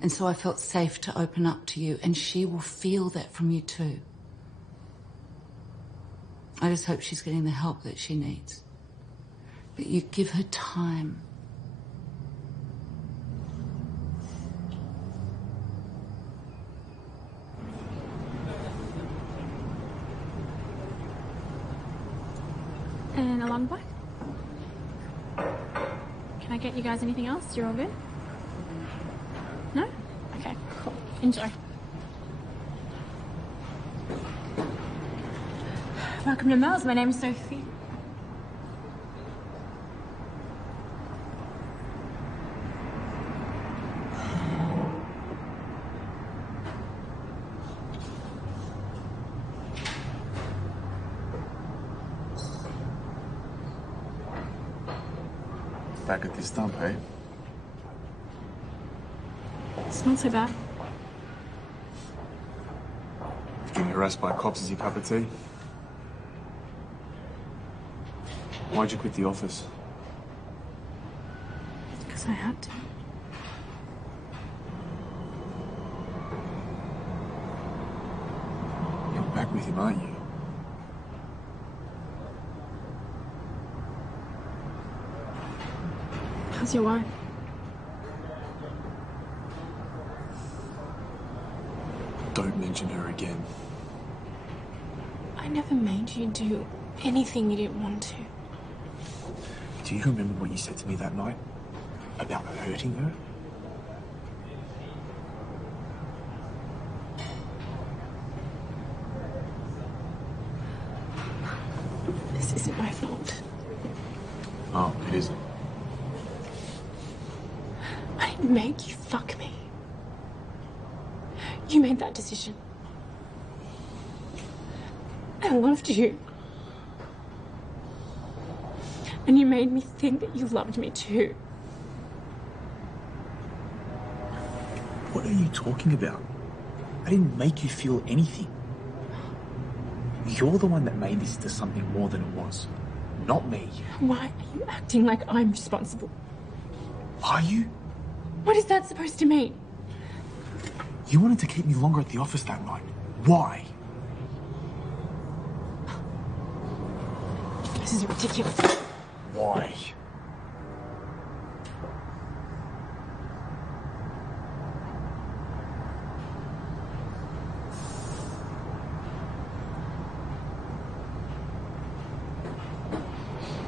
And so I felt safe to open up to you, and she will feel that from you too. I just hope she's getting the help that she needs. But you give her time. And a long bike? Can I get you guys anything else? You're all good? No? Okay, cool. Enjoy. Welcome to Mel's. My name's Sophie. Back at this dump, eh? It's not so bad. Getting harassed by cops is your cup of tea? Why'd you quit the office? Because I had to. You're back with him, aren't you? How's your wife? Don't mention her again. I never made you do anything you didn't want to. Do you remember what you said to me that night? About hurting her? This isn't my fault. Oh, it isn't. I didn't make you fuck me. You made that decision. I loved you. And you made me think that you loved me too. What are you talking about? I didn't make you feel anything. You're the one that made this into something more than it was. Not me. Why are you acting like I'm responsible? Are you? What is that supposed to mean? You wanted to keep me longer at the office that night. Why? This is ridiculous. Why?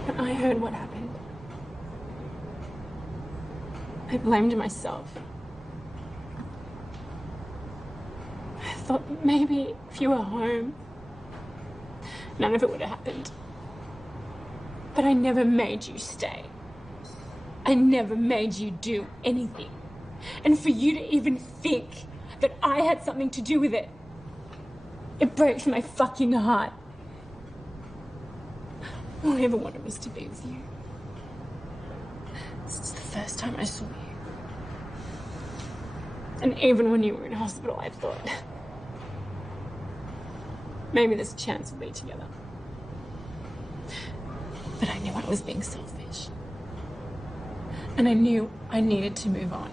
When I heard what happened, I blamed myself. I thought maybe if you were home, none of it would have happened. But I never made you stay. I never made you do anything. And for you to even think that I had something to do with it, it breaks my fucking heart. All I ever wanted was to be with you. Since the first time I saw you. And even when you were in hospital, I thought, maybe there's a chance we'll be together. But I knew I was being selfish. And I knew I needed to move on.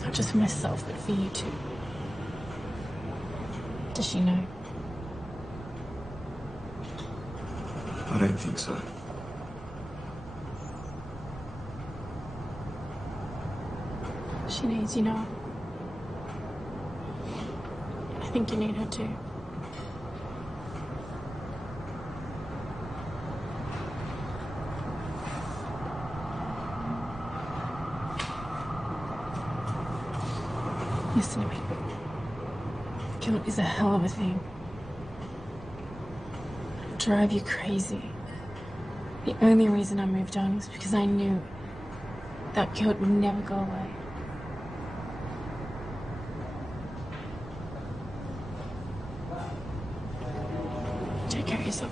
Not just for myself, but for you too. Does she know? I don't think so. She needs, you know. I think you need her too. Listen to me. Guilt is a hell of a thing. It'll drive you crazy. The only reason I moved on was because I knew that guilt would never go away. Take care of yourself.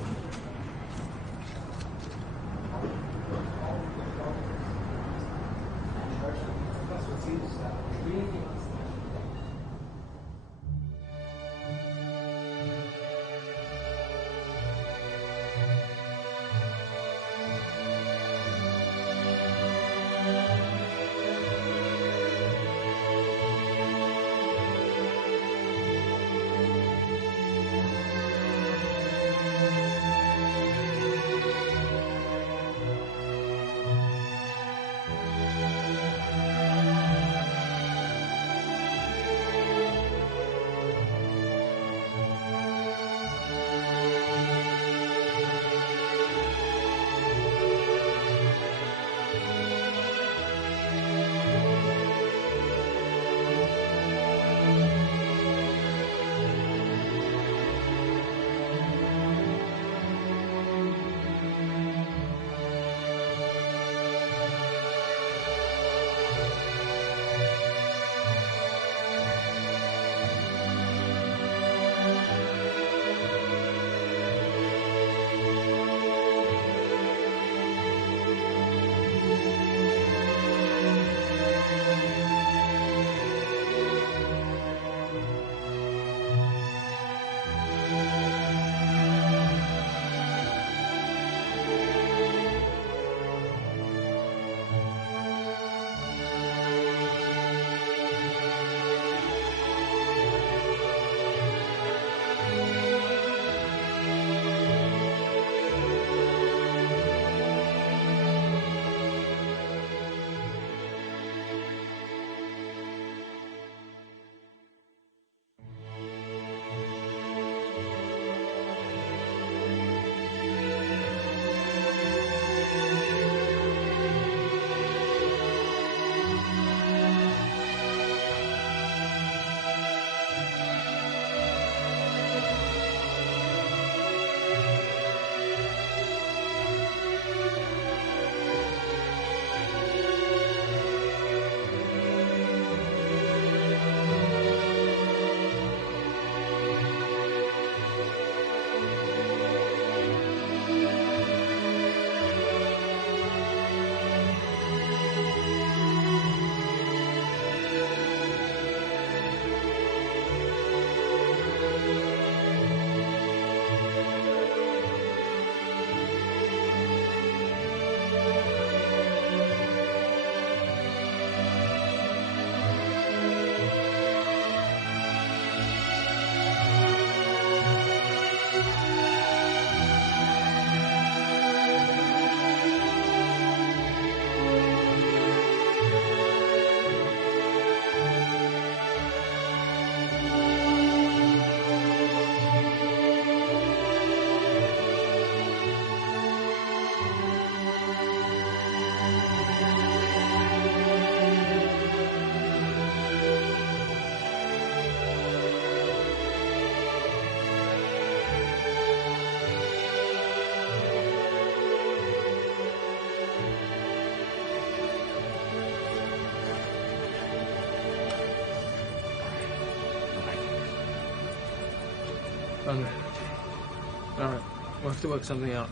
Alright, we'll have to work something out.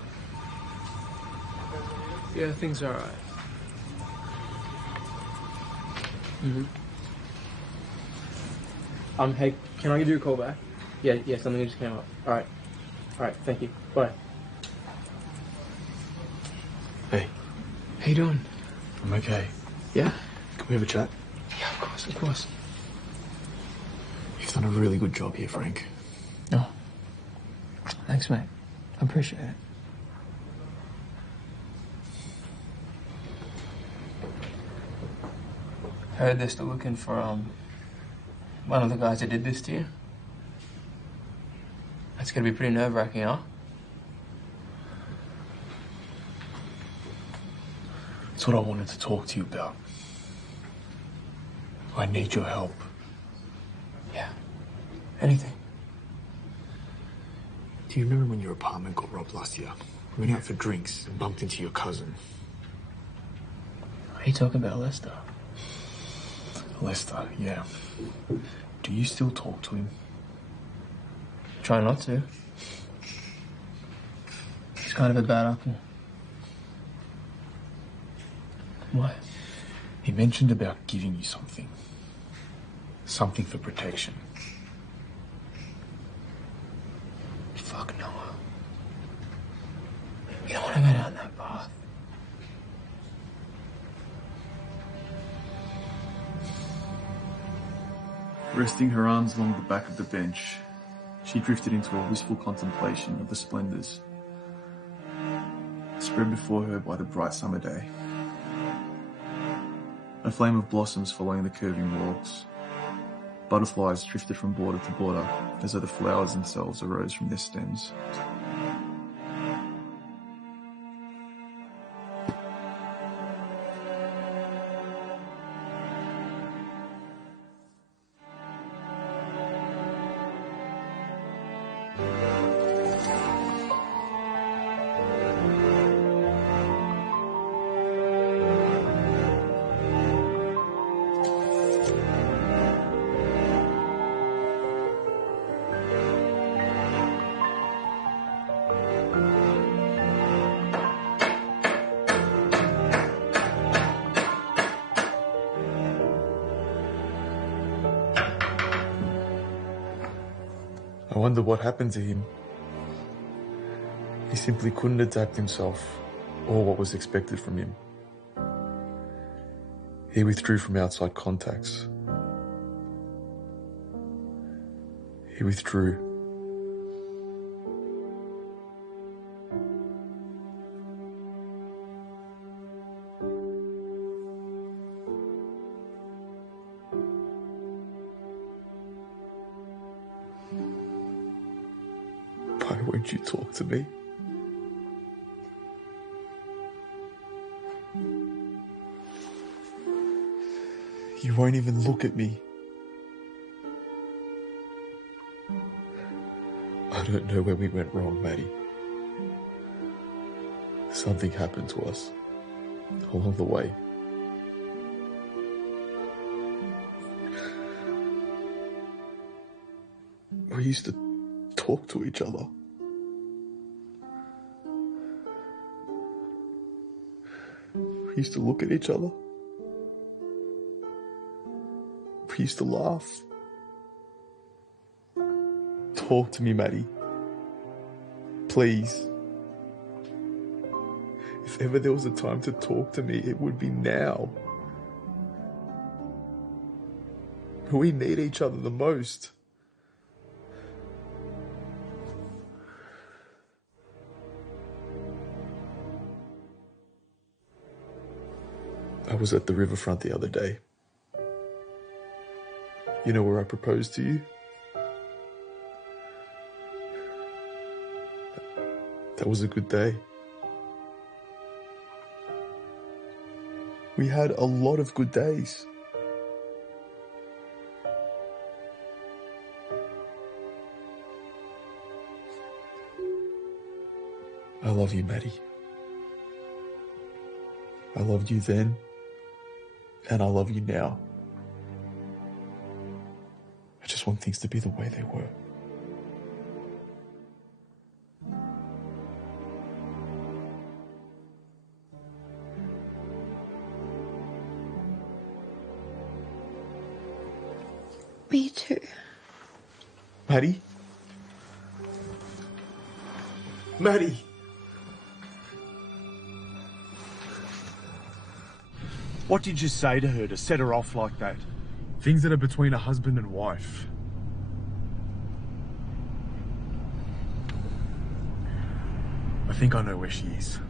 Yeah, things are alright. Hey, can I give you a call back? Yeah, something just came up. Alright, thank you. Bye. Hey. How you doing? I'm okay. Yeah? Can we have a chat? Yeah, of course. You've done a really good job here, Frank. Oh. Thanks, mate. I appreciate it. heard they're still looking for, one of the guys that did this to you. That's gonna be pretty nerve-wracking, huh? That's what I wanted to talk to you about. I need your help. Yeah. Anything. Do you remember when your apartment got robbed last year? We went out for drinks and bumped into your cousin. Are you talking about Lester? Lester, yeah. Do you still talk to him? Try not to. He's kind of a bad apple. Why? He mentioned about giving you something. Something for protection. Fuck Noah. We don't want to go down that path. Resting her arms along the back of the bench, she drifted into a wistful contemplation of the splendours spread before her by the bright summer day. A flame of blossoms following the curving walks. Butterflies drifted from border to border as though the flowers themselves arose from their stems. I wonder what happened to him. He simply couldn't adapt himself or what was expected from him. He withdrew from outside contacts. He withdrew. Why won't you talk to me? You won't even look at me. I don't know where we went wrong, Maddie. Something happened to us along the way. We used to talk to each other. We used to look at each other. We used to laugh. Talk to me, Maddie. Please. If ever there was a time to talk to me, it would be now. We need each other the most. I was at the riverfront the other day. You know where I proposed to you? That was a good day. We had a lot of good days. I love you, Maddie. I loved you then, and I love you now. I just want things to be the way they were. Me too. Maddie? Maddie! What did you say to her to set her off like that? Things that are between a husband and wife. I think I know where she is.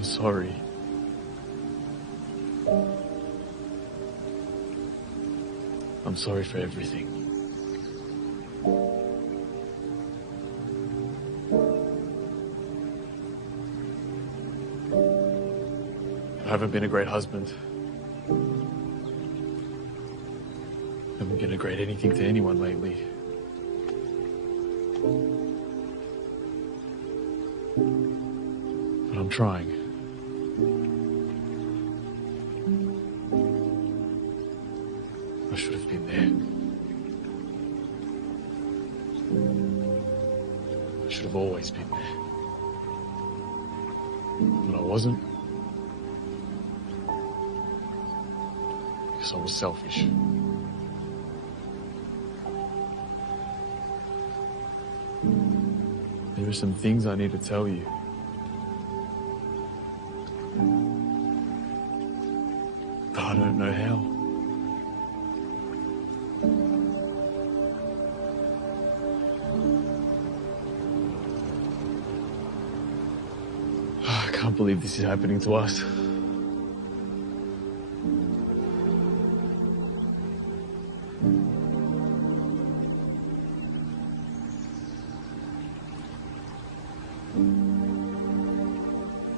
I'm sorry. I'm sorry for everything. I haven't been a great husband. I haven't been a great anything to anyone lately. But I'm trying. I should have been there. I should have always been there. But I wasn't. Because I was selfish. There are some things I need to tell you. But I don't know how. I can't believe this is happening to us.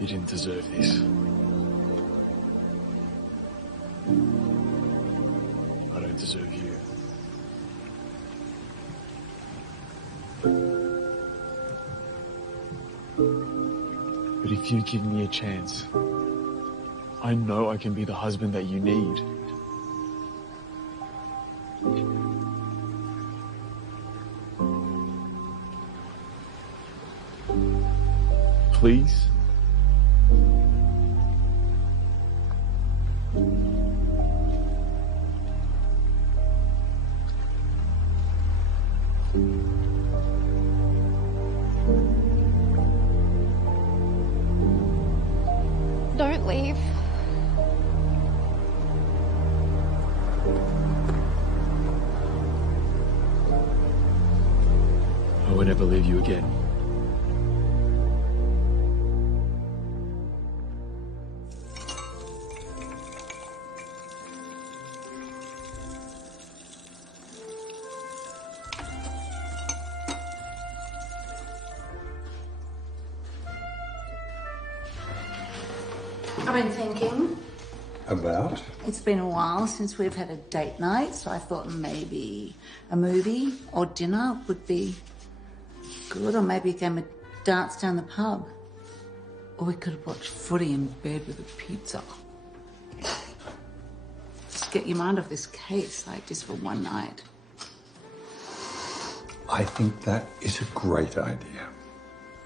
You didn't deserve this. I don't deserve you. But if you give me a chance, I know I can be the husband that you need. Please? Don't leave. I will never leave you again. I've been thinking. About? It's been a while since we've had a date night, so I thought maybe a movie or dinner would be good, or maybe a game of darts down the pub. Or we could have watched footy in bed with a pizza. Just get your mind off this case, like just for one night. I think that is a great idea.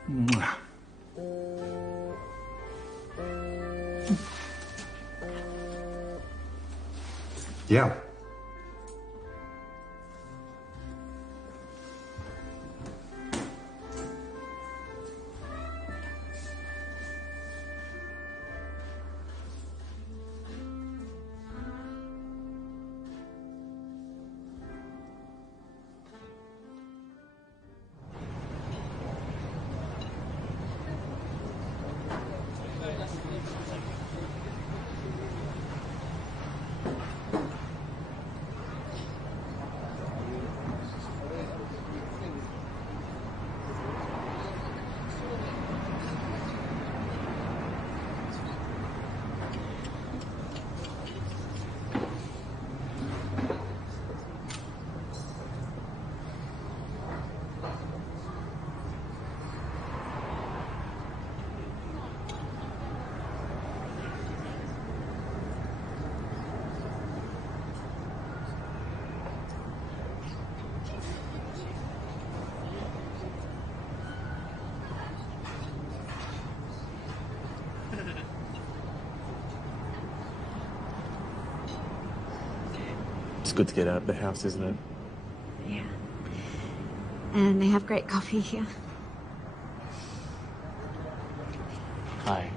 Mwah. Yeah. good to get out of the house, isn't it? Yeah. And they have great coffee here. Hi.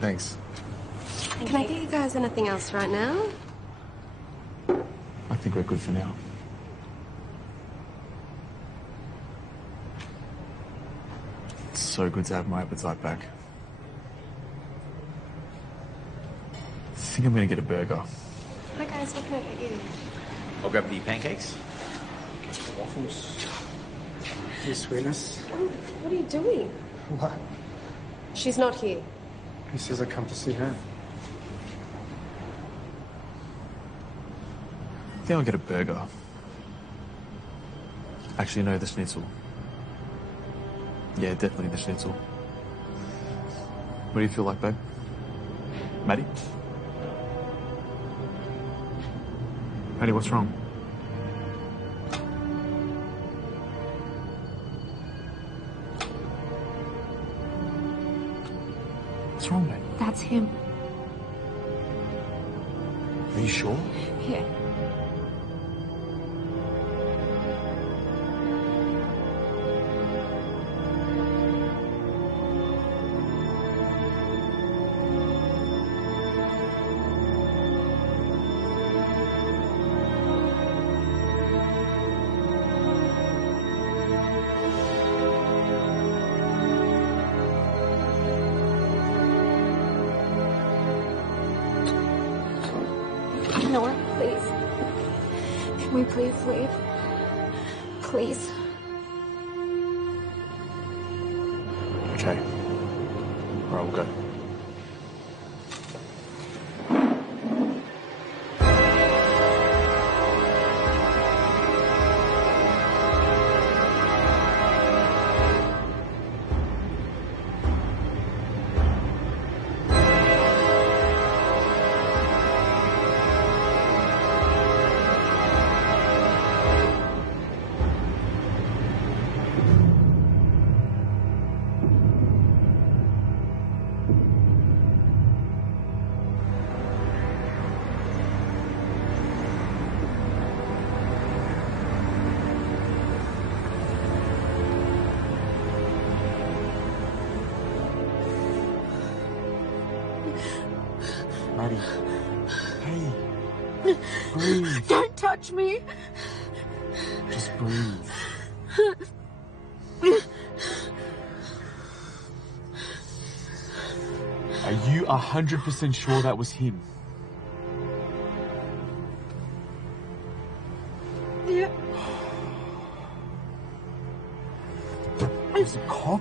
Thanks. Can I get you guys anything else right now? I think we're good for now. It's so good to have my appetite back. I think I'm gonna get a burger. Hi guys, what can I get you? I'll grab the pancakes. Waffles. Hey, sweetness. Oh, what are you doing? What? She's not here. He says I come to see her. I think I'll get a burger. Actually, no, the schnitzel. Yeah, definitely the schnitzel. What do you feel like, babe? Maddie? Maddie, what's wrong? What's wrong, mate? That's him. Are you sure? Yeah. You know what? Please. Can we please leave? Please. Okay. All right, we'll go. Maddie. Hey. Breathe. Don't touch me. Just breathe. Are you 100% sure that was him? Yeah. He's a cop?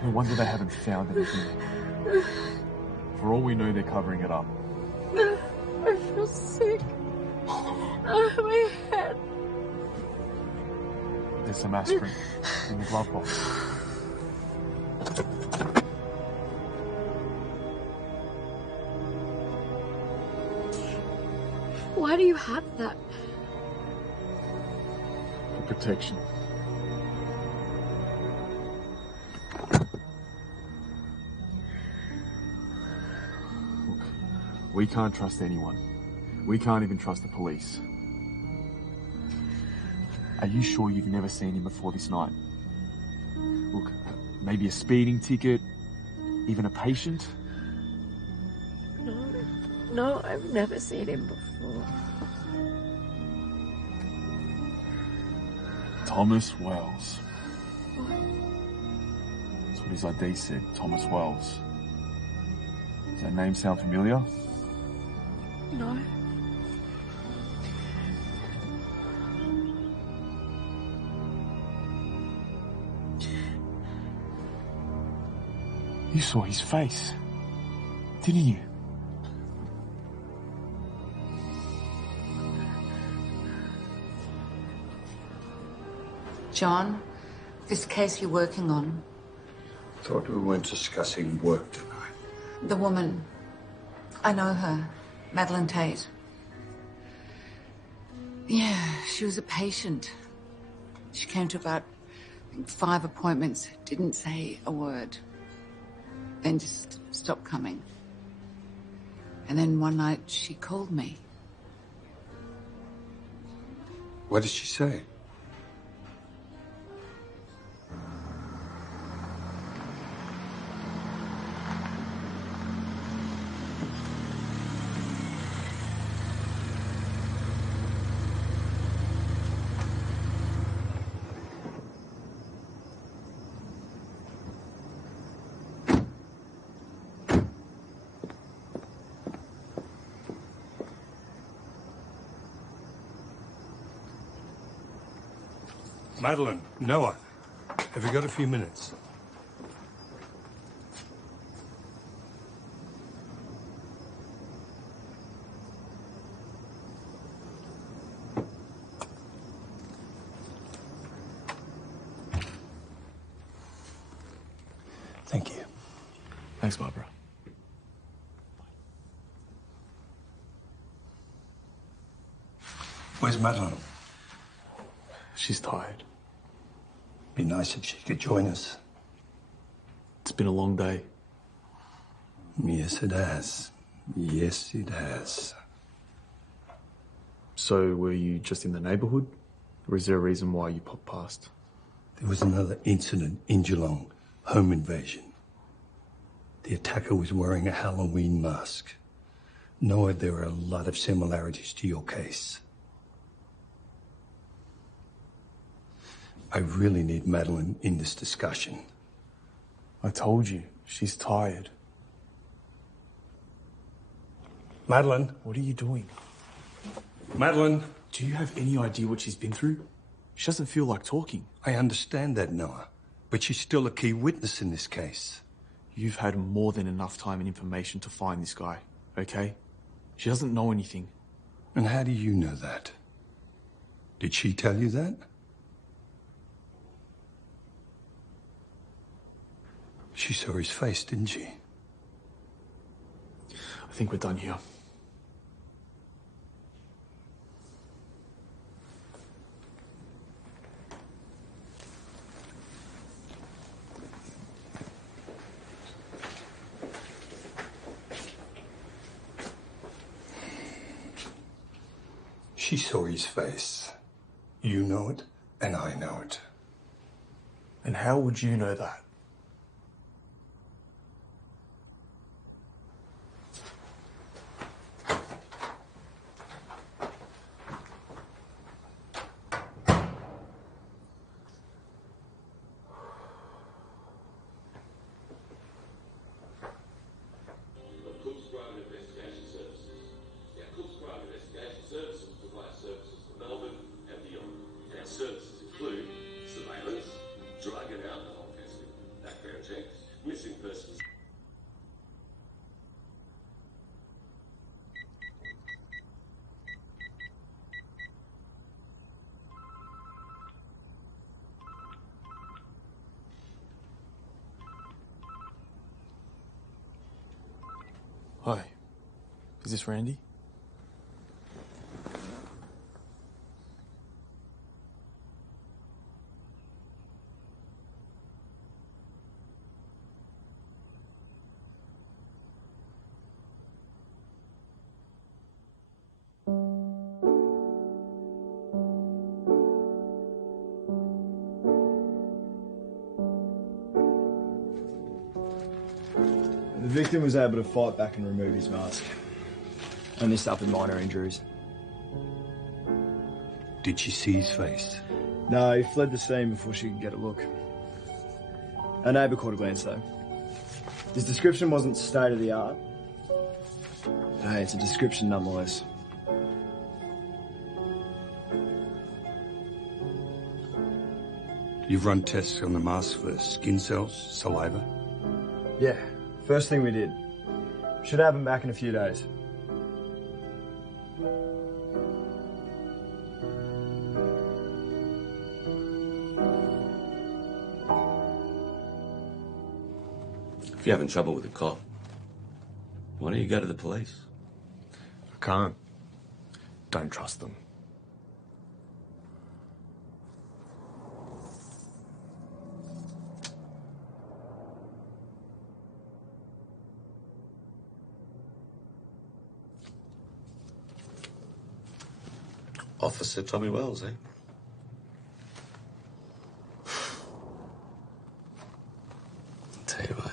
No wonder they haven't found anything. For all we know, they're covering it up. I feel sick. Oh, my head. There's some aspirin in the glove box. Why do you have that? For protection. Look, we can't trust anyone. We can't even trust the police. Are you sure you've never seen him before this night? Look, maybe a speeding ticket, even a patient? No, I've never seen him before. Thomas Wells. That's what his ID said, Thomas Wells. Does that name sound familiar? No. You saw his face, didn't you? John, this case you're working on, Thought we weren't discussing work tonight. the woman, I know her, Madeline Tate. Yeah, she was a patient. She came to about, I think, 5 appointments, didn't say a word. Then just stopped coming. And then one night she called me. What did she say? Madeline, Noah, have you got a few minutes? Thank you. Thanks, Barbara. Where's Madeline? She's tired. Be nice if she could join us. It's been a long day. Yes, it has. Yes, it has. So, were you just in the neighbourhood? Or is there a reason why you popped past? There was another incident in Geelong, home invasion. The attacker was wearing a Halloween mask. Noah, there are a lot of similarities to your case. I really need Madeline in this discussion. I told you, she's tired. Madeline? What are you doing? Madeline? Do you have any idea what she's been through? She doesn't feel like talking. I understand that, Noah, but she's still a key witness in this case. You've had more than enough time and information to find this guy, okay? She doesn't know anything. And how do you know that? Did she tell you that? She saw his face, didn't she? I think we're done here. She saw his face. You know it, and I know it. And how would you know that? Hi. Is this Randy? The victim was able to fight back and remove his mask. Only suffered minor injuries. Did she see his face? No, he fled the scene before she could get a look. Our neighbour caught a glance though. His description wasn't state of the art. But hey, it's a description nonetheless. You've run tests on the mask for skin cells, saliva? Yeah, first thing we did. Should have him back in a few days. If you're having trouble with a cop, why don't you go to the police? I can't. Don't trust them. Officer Tommy Wells, eh? I'll tell you what,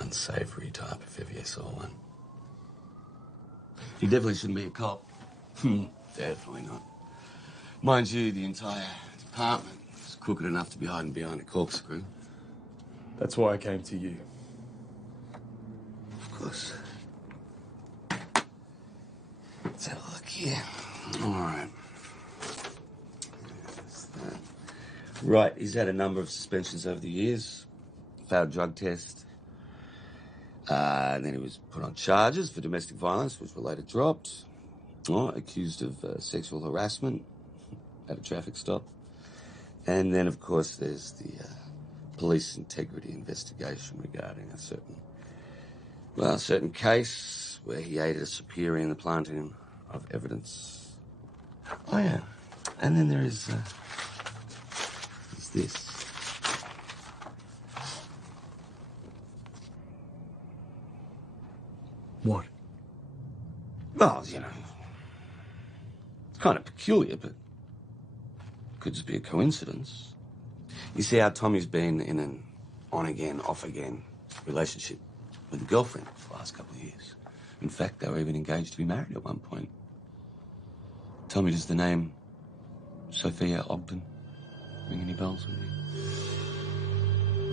unsavoury type if ever you saw one. He definitely shouldn't be a cop. Definitely not. Mind you, the entire department is crooked enough to be hiding behind a corkscrew. That's why I came to you. Of course. Let's have a look here. All right. Right, he's had a number of suspensions over the years. Failed drug test. And then he was put on charges for domestic violence, which were later dropped. Accused of sexual harassment at a traffic stop. And then, of course, there's the police integrity investigation regarding a certain case where he aided a superior in the planting of evidence. Oh, yeah. And then there is this. What? Well, you know, it's kind of peculiar, but could just be a coincidence. You see how Tommy's been in an on-again, off-again relationship with a girlfriend for the last couple of years. In fact, they were even engaged to be married at one point. Tommy, does the name Sophia Ogden ring any bells with you?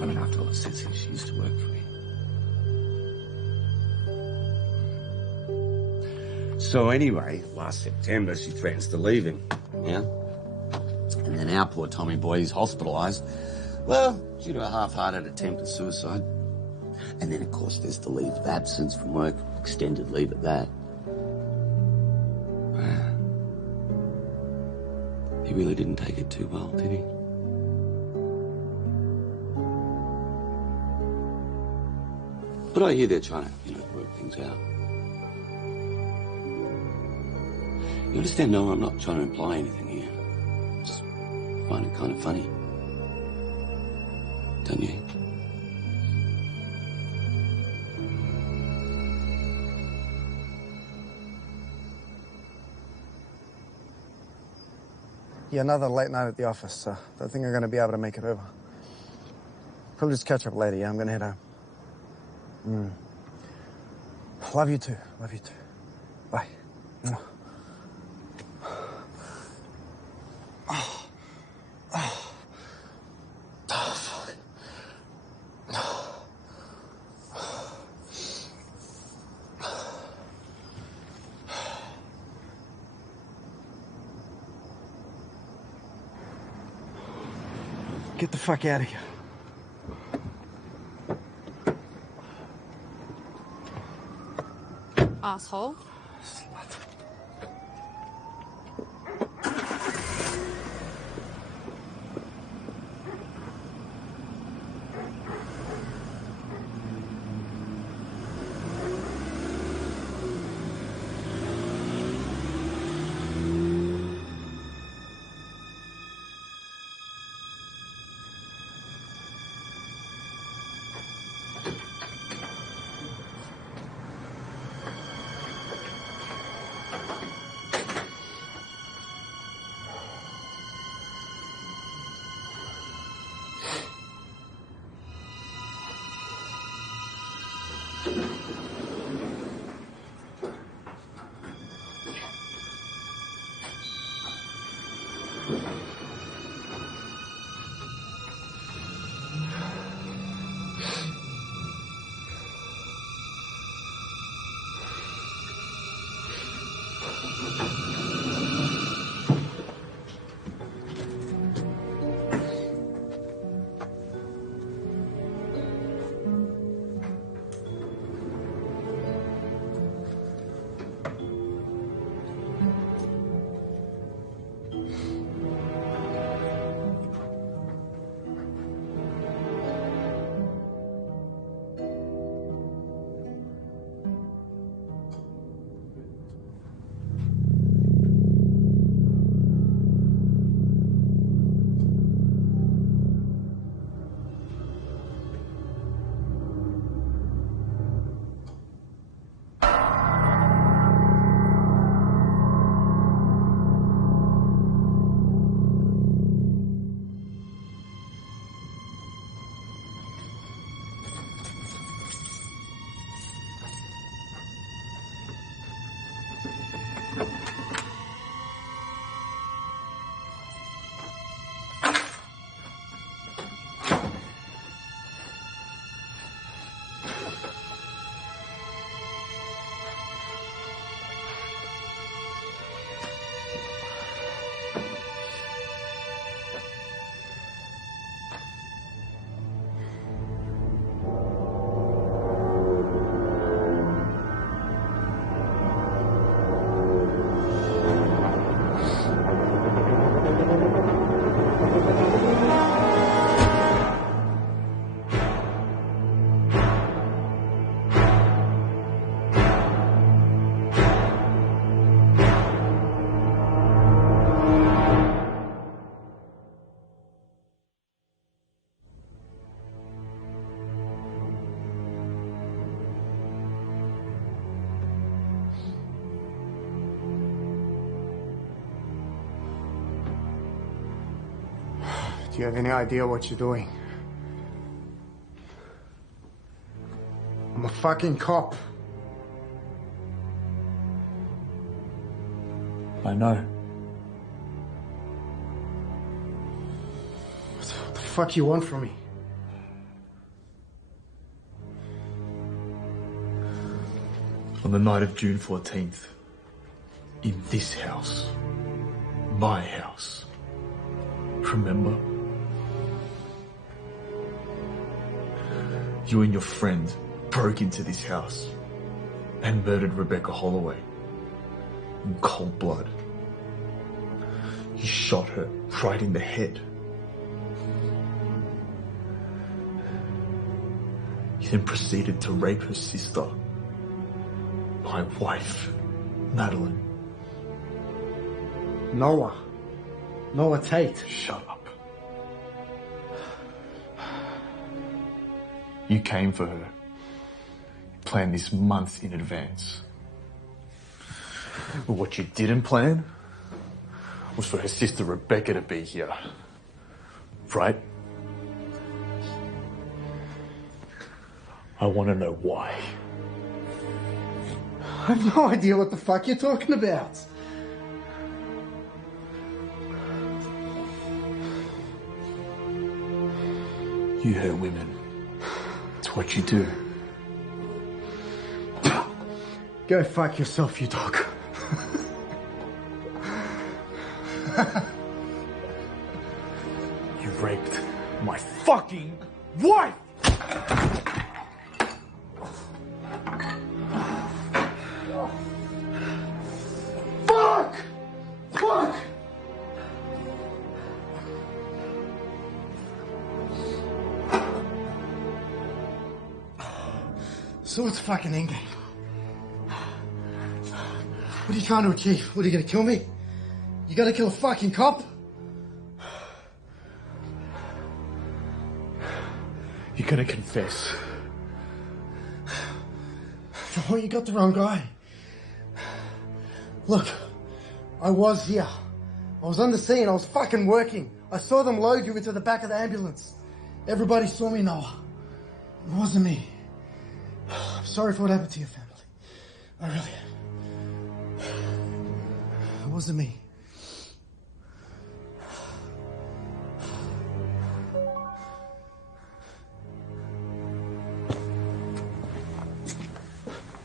I mean, after all, it's since she used to work for me. So anyway, last September, she threatens to leave him, yeah? And then our poor Tommy boy is hospitalised, well, due to a half-hearted attempt at suicide. And then, of course, there's the leave of absence from work, extended leave at that. He really didn't take it too well, did he? But I hear they're trying to, work things out. You understand? No, I'm not trying to imply anything here. Just find it kind of funny. Don't you? Yeah, another late night at the office, so don't think I'm going to be able to make it over. Probably just catch up later, yeah? I'm going to head home. Love you too. Love you too. Bye. Get the fuck out of here. Asshole. Do you have any idea what you're doing? I'm a fucking cop. I know. What the fuck you want from me? On the night of June 14th, in this house, my house, remember? You and your friend broke into this house and murdered Rebecca Holloway in cold blood. You shot her right in the head. You then proceeded to rape her sister, my wife, Madeline. Noah Tate. Shut up. You came for her. Planned this months in advance. But what you didn't plan was for her sister Rebecca to be here. Right? I want to know why. I have no idea what the fuck you're talking about. You hurt women. It's what you do. Go fuck yourself, you dog. You raped my fucking wife! Fuck! Fuck! So what's the fucking end game? What are you trying to achieve? What, are you gonna kill me? You gotta kill a fucking cop? You're gonna confess. Oh, you got the wrong guy. Look, I was here. I was on the scene. I was fucking working. I saw them load you into the back of the ambulance. Everybody saw me, Noah. It wasn't me. I'm sorry for what happened to your family. I really am. It wasn't me.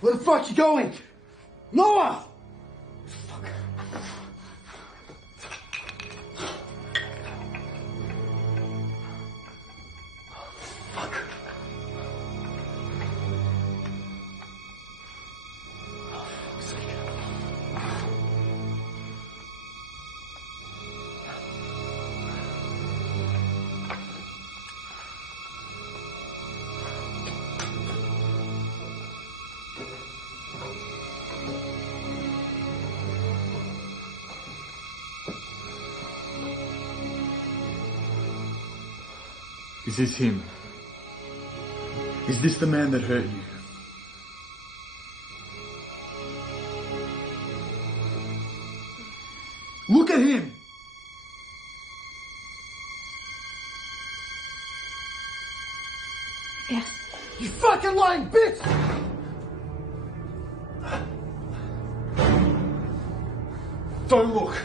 Where the fuck you going? Noah! Fuck. Fuck. Is this him? Is this the man that hurt you? Look at him! Yes. You fucking lying bitch! Don't look!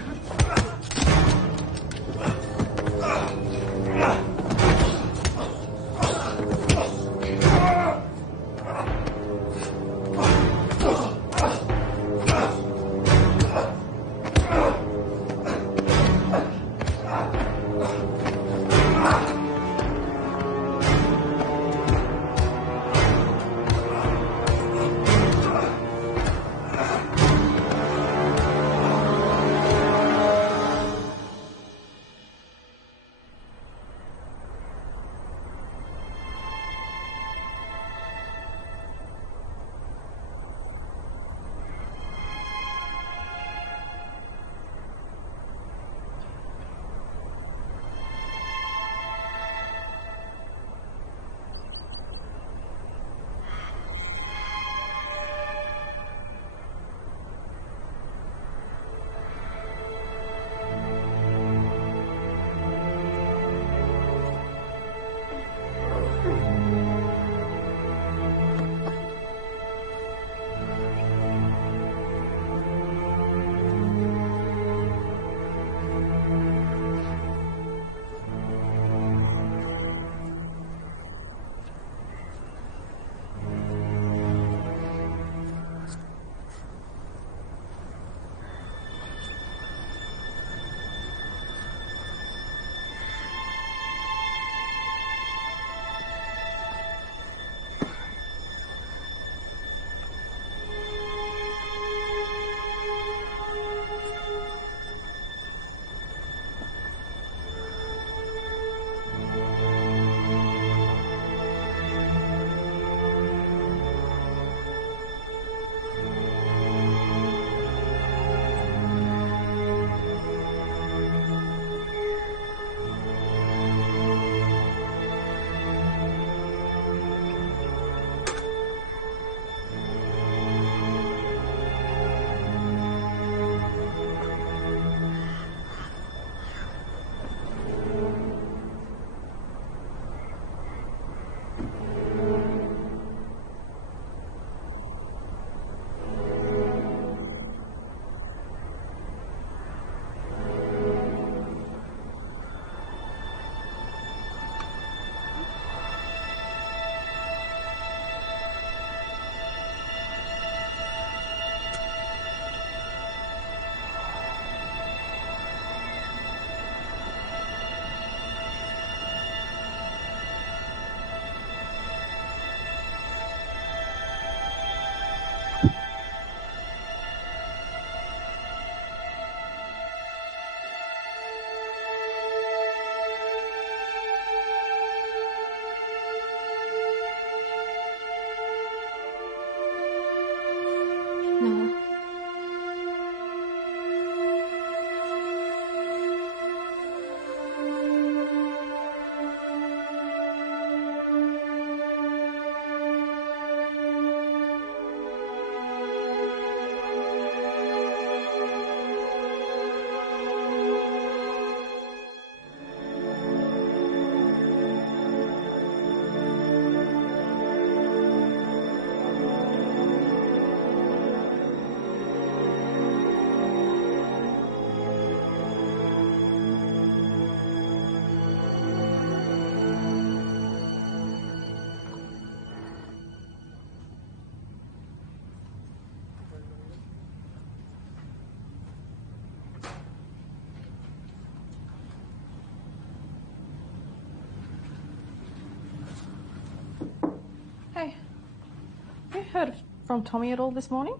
from Tommy at all this morning?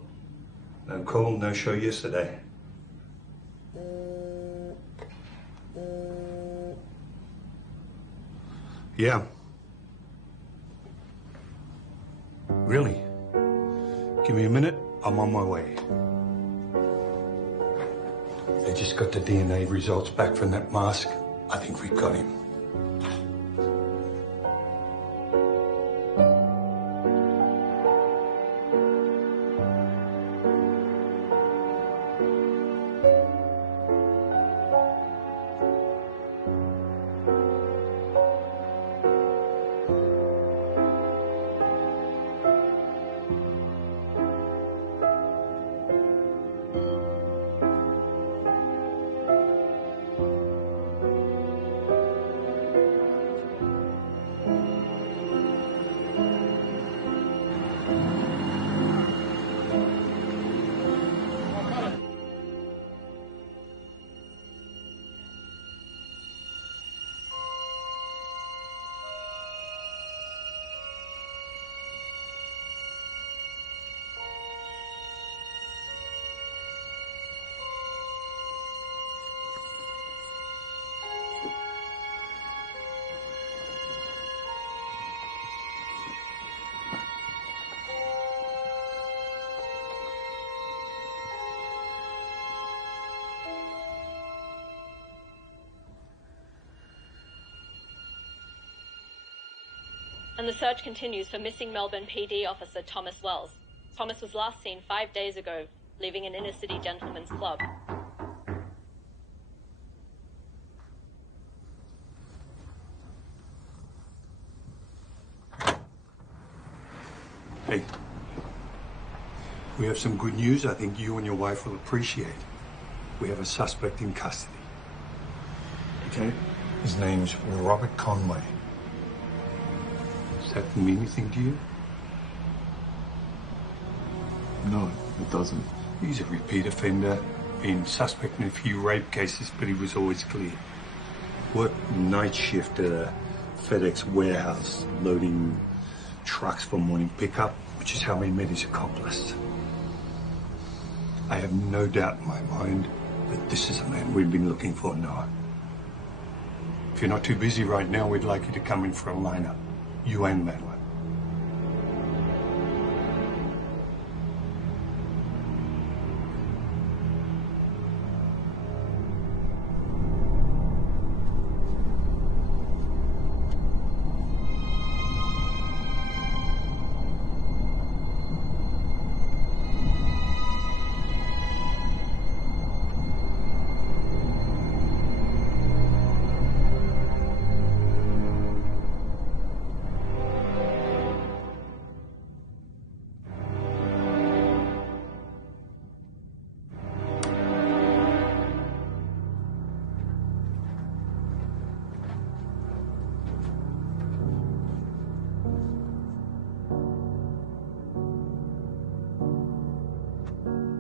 No call, no show yesterday. Yeah. Really? Give me a minute, I'm on my way. They just got the DNA results back from that mask. I think we've got him. And the search continues for missing Melbourne PD officer Thomas Wells. Thomas was last seen 5 days ago, leaving an inner-city gentleman's club. Hey, we have some good news I think you and your wife will appreciate. We have a suspect in custody. Okay. His name's Robert Conway. Does that mean anything to you? No, it doesn't. He's a repeat offender, been suspect in a few rape cases, but he was always clear. Worked night shift at a FedEx warehouse, loading trucks for morning pickup, which is how he met his accomplice. I have no doubt in my mind that this is the man we've been looking for, Noah. If you're not too busy right now, we'd like you to come in for a lineup. You and Madeline.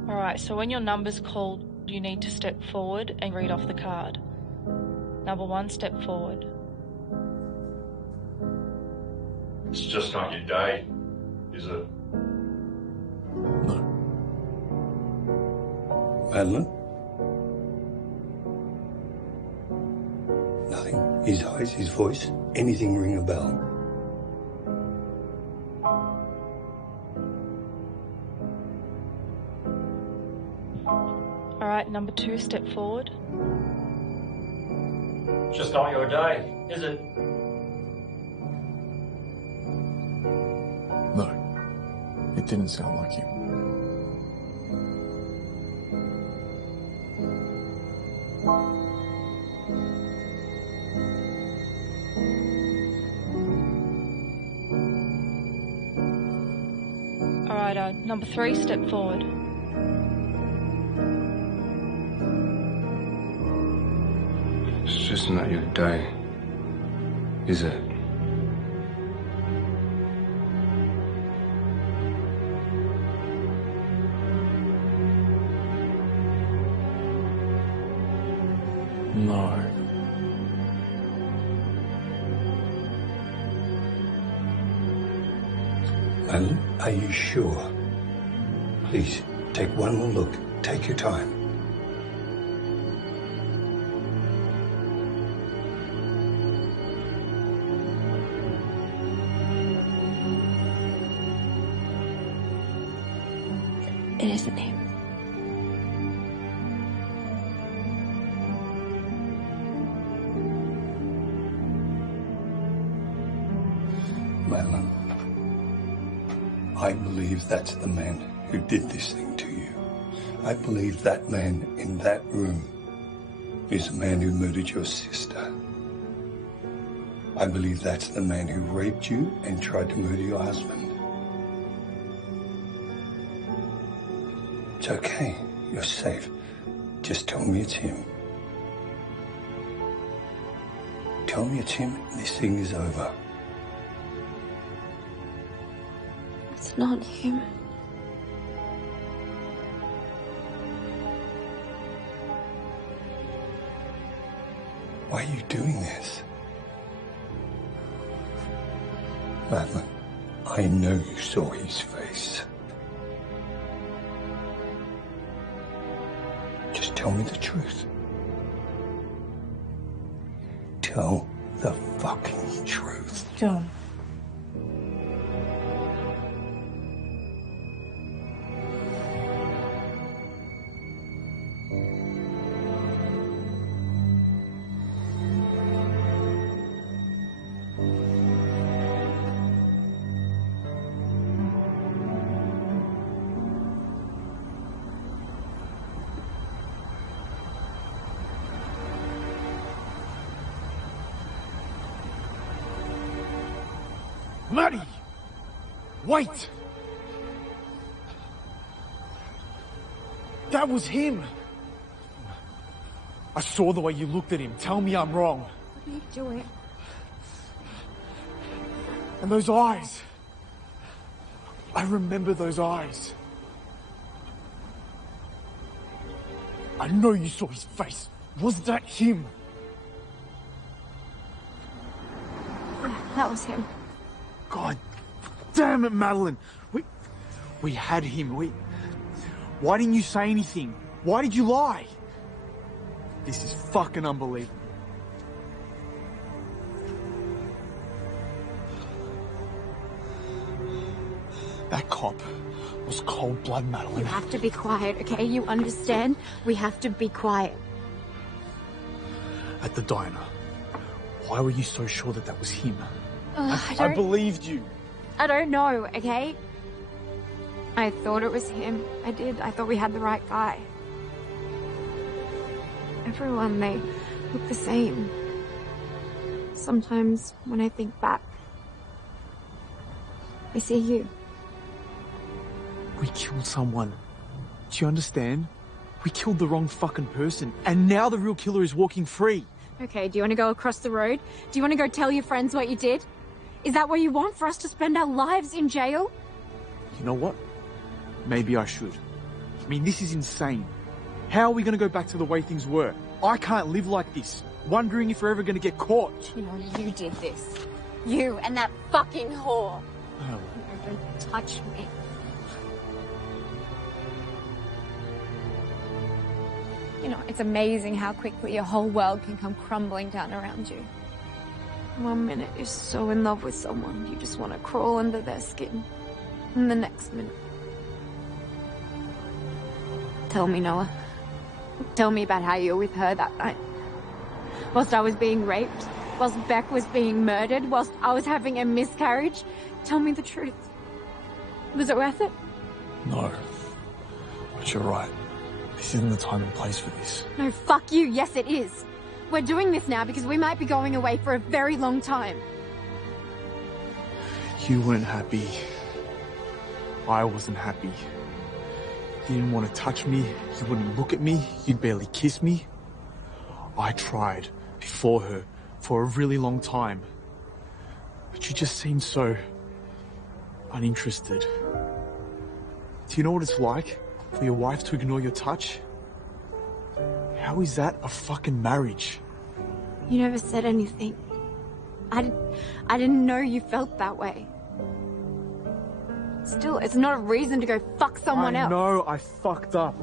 Alright, so when your number's called, you need to step forward and read off the card. Number 1, step forward. It's just not your day, is it? No. Madeline? Nothing. His eyes, his voice, anything ring a bell? Alright, number 2, step forward. Just not your day, is it? No. It didn't sound like him. Alright, number 3, step forward. It's just not your day, is it? No. Madeline, are you sure? Please, take one more look. Take your time. It isn't him. Madeline, I believe that's the man who did this thing to you. I believe that man in that room is the man who murdered your sister. I believe that's the man who raped you and tried to murder your husband. It's okay. You're safe. Just tell me it's him. Tell me it's him, this thing is over. It's not him. Why are you doing this? Madeline, I know you saw his face. Just tell me the truth. Tell the fucking truth. John. Maddie! Wait! That was him! I saw the way you looked at him. Tell me I'm wrong. What are you doing? And those eyes. I remember those eyes. I know you saw his face. Was that him? That was him. God damn it, Madeline. We had him. Why didn't you say anything? Why did you lie? This is fucking unbelievable. That cop was cold blood, Madeline. You have to be quiet, okay? You understand? We have to be quiet. At the diner, why were you so sure that that was him? I believed you. I don't know, okay? I thought it was him. I did. I thought we had the right guy. Everyone, they look the same. Sometimes when I think back, I see you. We killed someone. Do you understand? We killed the wrong fucking person. And now the real killer is walking free. Okay, do you want to go across the road? Do you want to go tell your friends what you did? Is that what you want, for us to spend our lives in jail? You know what? Maybe I should. I mean, this is insane. How are we going to go back to the way things were? I can't live like this, wondering if we're ever going to get caught. You know, you did this. You and that fucking whore. Oh. Don't touch me. You know, it's amazing how quickly your whole world can come crumbling down around you. 1 minute you're so in love with someone, you just want to crawl under their skin. And the next minute... Tell me, Noah. Tell me about how you were with her that night. Whilst I was being raped, whilst Beck was being murdered, whilst I was having a miscarriage. Tell me the truth. Was it worth it? No. But you're right. This isn't the time and place for this. No, fuck you. Yes, it is. We're doing this now because we might be going away for a very long time. You weren't happy. I wasn't happy. You didn't want to touch me. You wouldn't look at me. You'd barely kiss me. I tried before her for a really long time. But you just seemed so uninterested. Do you know what it's like for your wife to ignore your touch? How is that a fucking marriage? You never said anything. I didn't know you felt that way. Still, it's not a reason to go fuck someone else. I know I fucked up.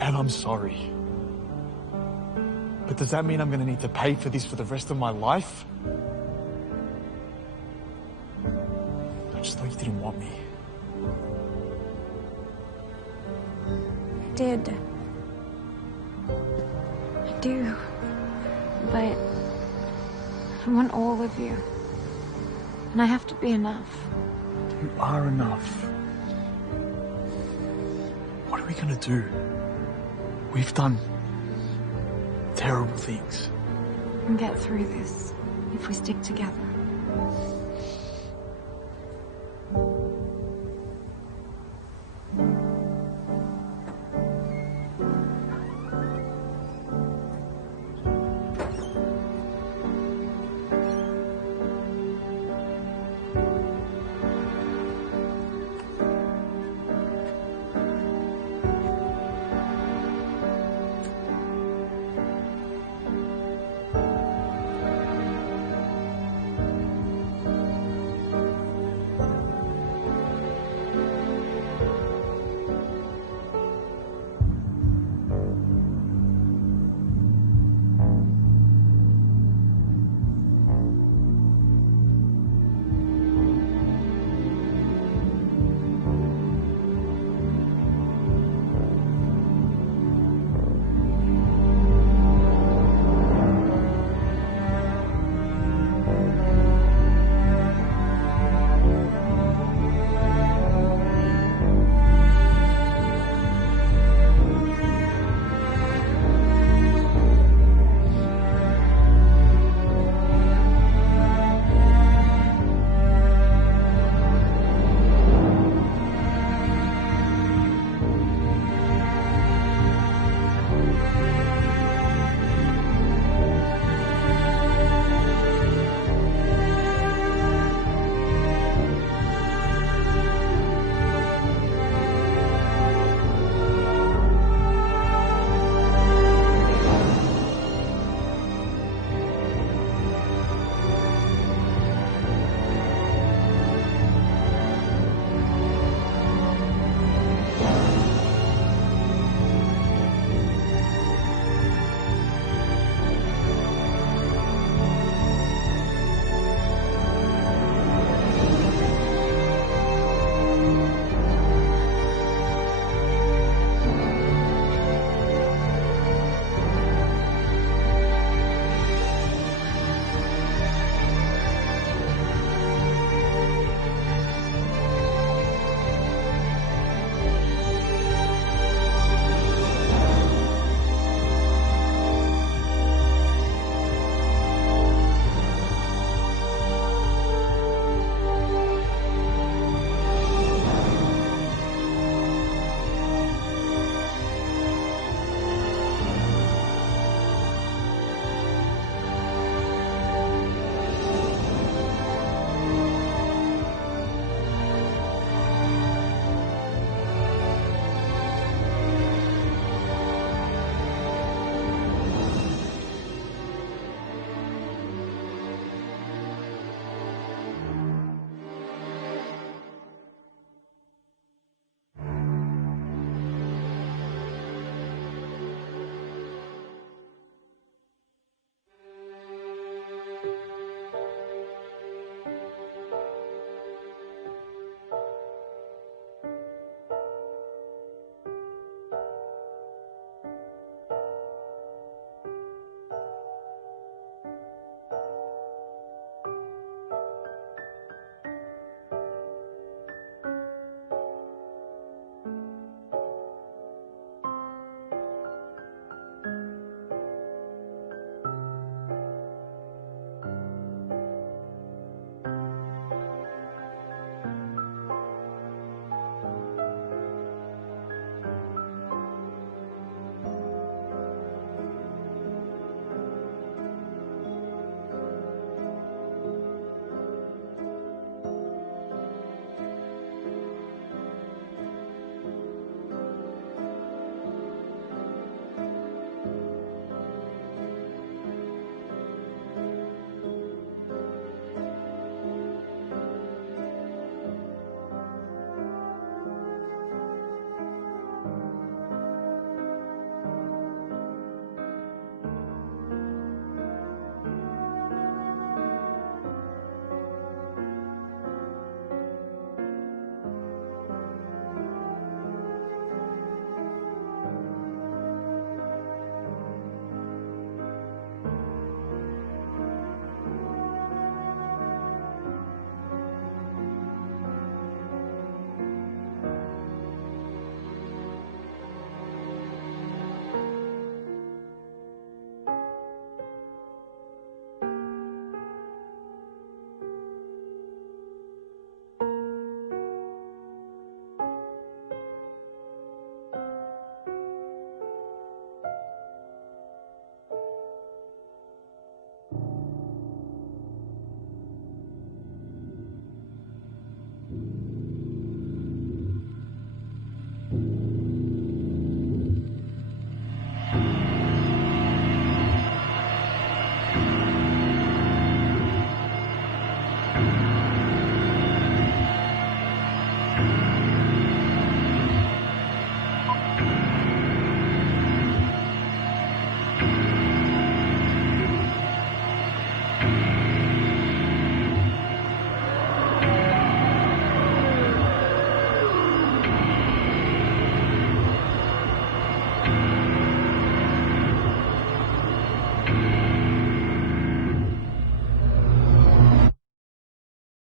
And I'm sorry. But does that mean I'm gonna need to pay for this for the rest of my life? I just thought you didn't want me. I did. I do. But I want all of you. And I have to be enough. You are enough. What are we gonna do? We've done terrible things. We can get through this if we stick together.